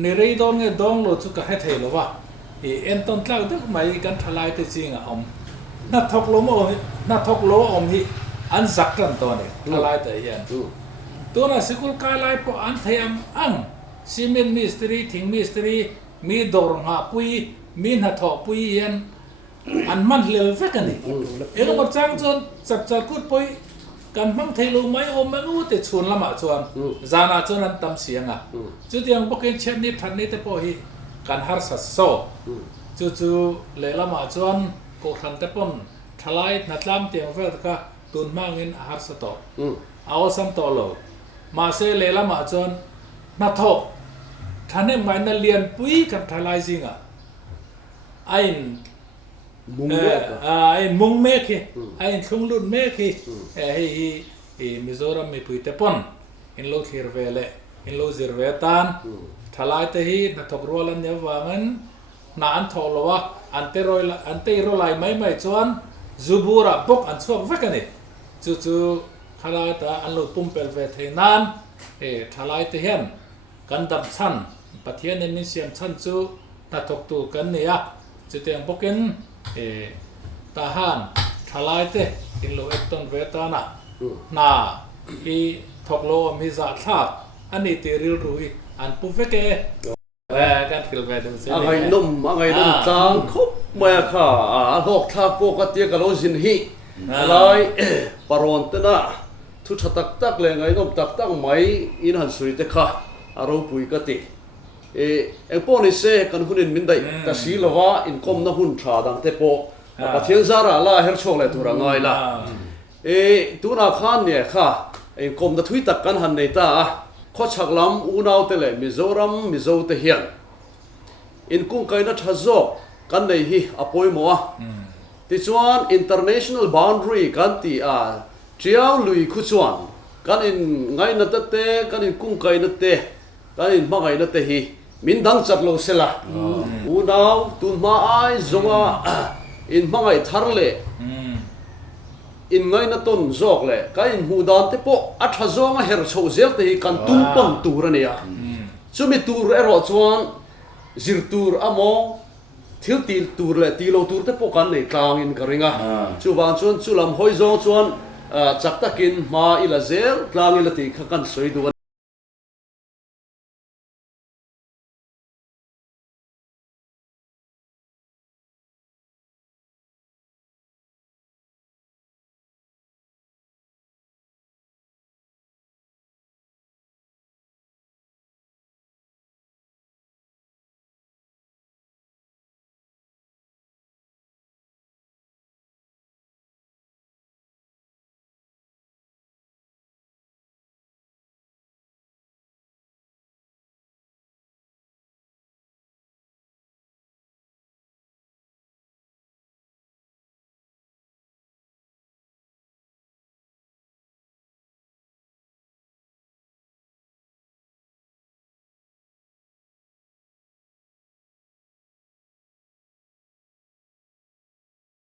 nirei don nge dong lo chu ka he thei lo wa en ton tlang duk mai kan thalai te chinga na thok lo om hi an zak kan to ne thalai te hian tuna sikul ka lai po an thayam ang simen mystery thing mystery mi dor nga pui min ha tho pui hian an man lel vekani ero ma chang chon chap kut poi kan mang thelo mai om manu te chun lama chuan zana chon an tam sianga chu tiang boken chen ni than ni te po hi kan har sa so chu le lama chuan ko than te pon thalai na tlam tiang vel ka tun mangin har sa to aw sam to lo ma se le lama chuan na tho thane mai na lian pui kan thalai zinga ain mung me ki ain thung lut me ki hi mizoram me pui te pon in lo thir vele in lo zir ve tan thalai te hi na thok rolan ne wangan na an tholowa an te ro lai mai chuan zubura bok an chuak vakani chu khalai ta an lo pumpel ve theinan thalai te hian kan dam chan pathian in siam chan chu ta thok tu kan nia chu teng bokin Tahan Thalaite in lo ekton vetana na I thok lo mi za thak ani te ril rui an pu veke kan khil ve dum se angai nom chang khop ma kha lok thak po ka tia ka lo jin hi lai paron te na thu thatak tak le ngai nom tak tak mai in han sui te kha aro pui ka ti eng po ni se kan hunin min dai ta si lawa in kom na hun tha dang te po pathian zara la her chok le tur angai la tu na khan ne kha eng kom da thui tak kan han nei ta kho chak lam u nau te le mizoram mizo te hian in kung kai na thazo kan nei hi apoi mo ti chuan international boundary kan ti chiao lui khu chuan kan in ngai na te kan in kung kai na te kan in ma ngai na te hi min dang chat lo sela u nau tu ma ai zonga in ma ngai thar le in ngai na ton zok le ka in hu dan te po a tha zonga her chho zel te kan tum pom tur ania chumi tur ero chuan zir tur amo thiếu tiền tour lệ tiền lâu tour te pokan này tlang in karinga chu wang chuan chu lam hoi zo chuan chắc ta kin ma ila zel tlang ila ti khakan soi du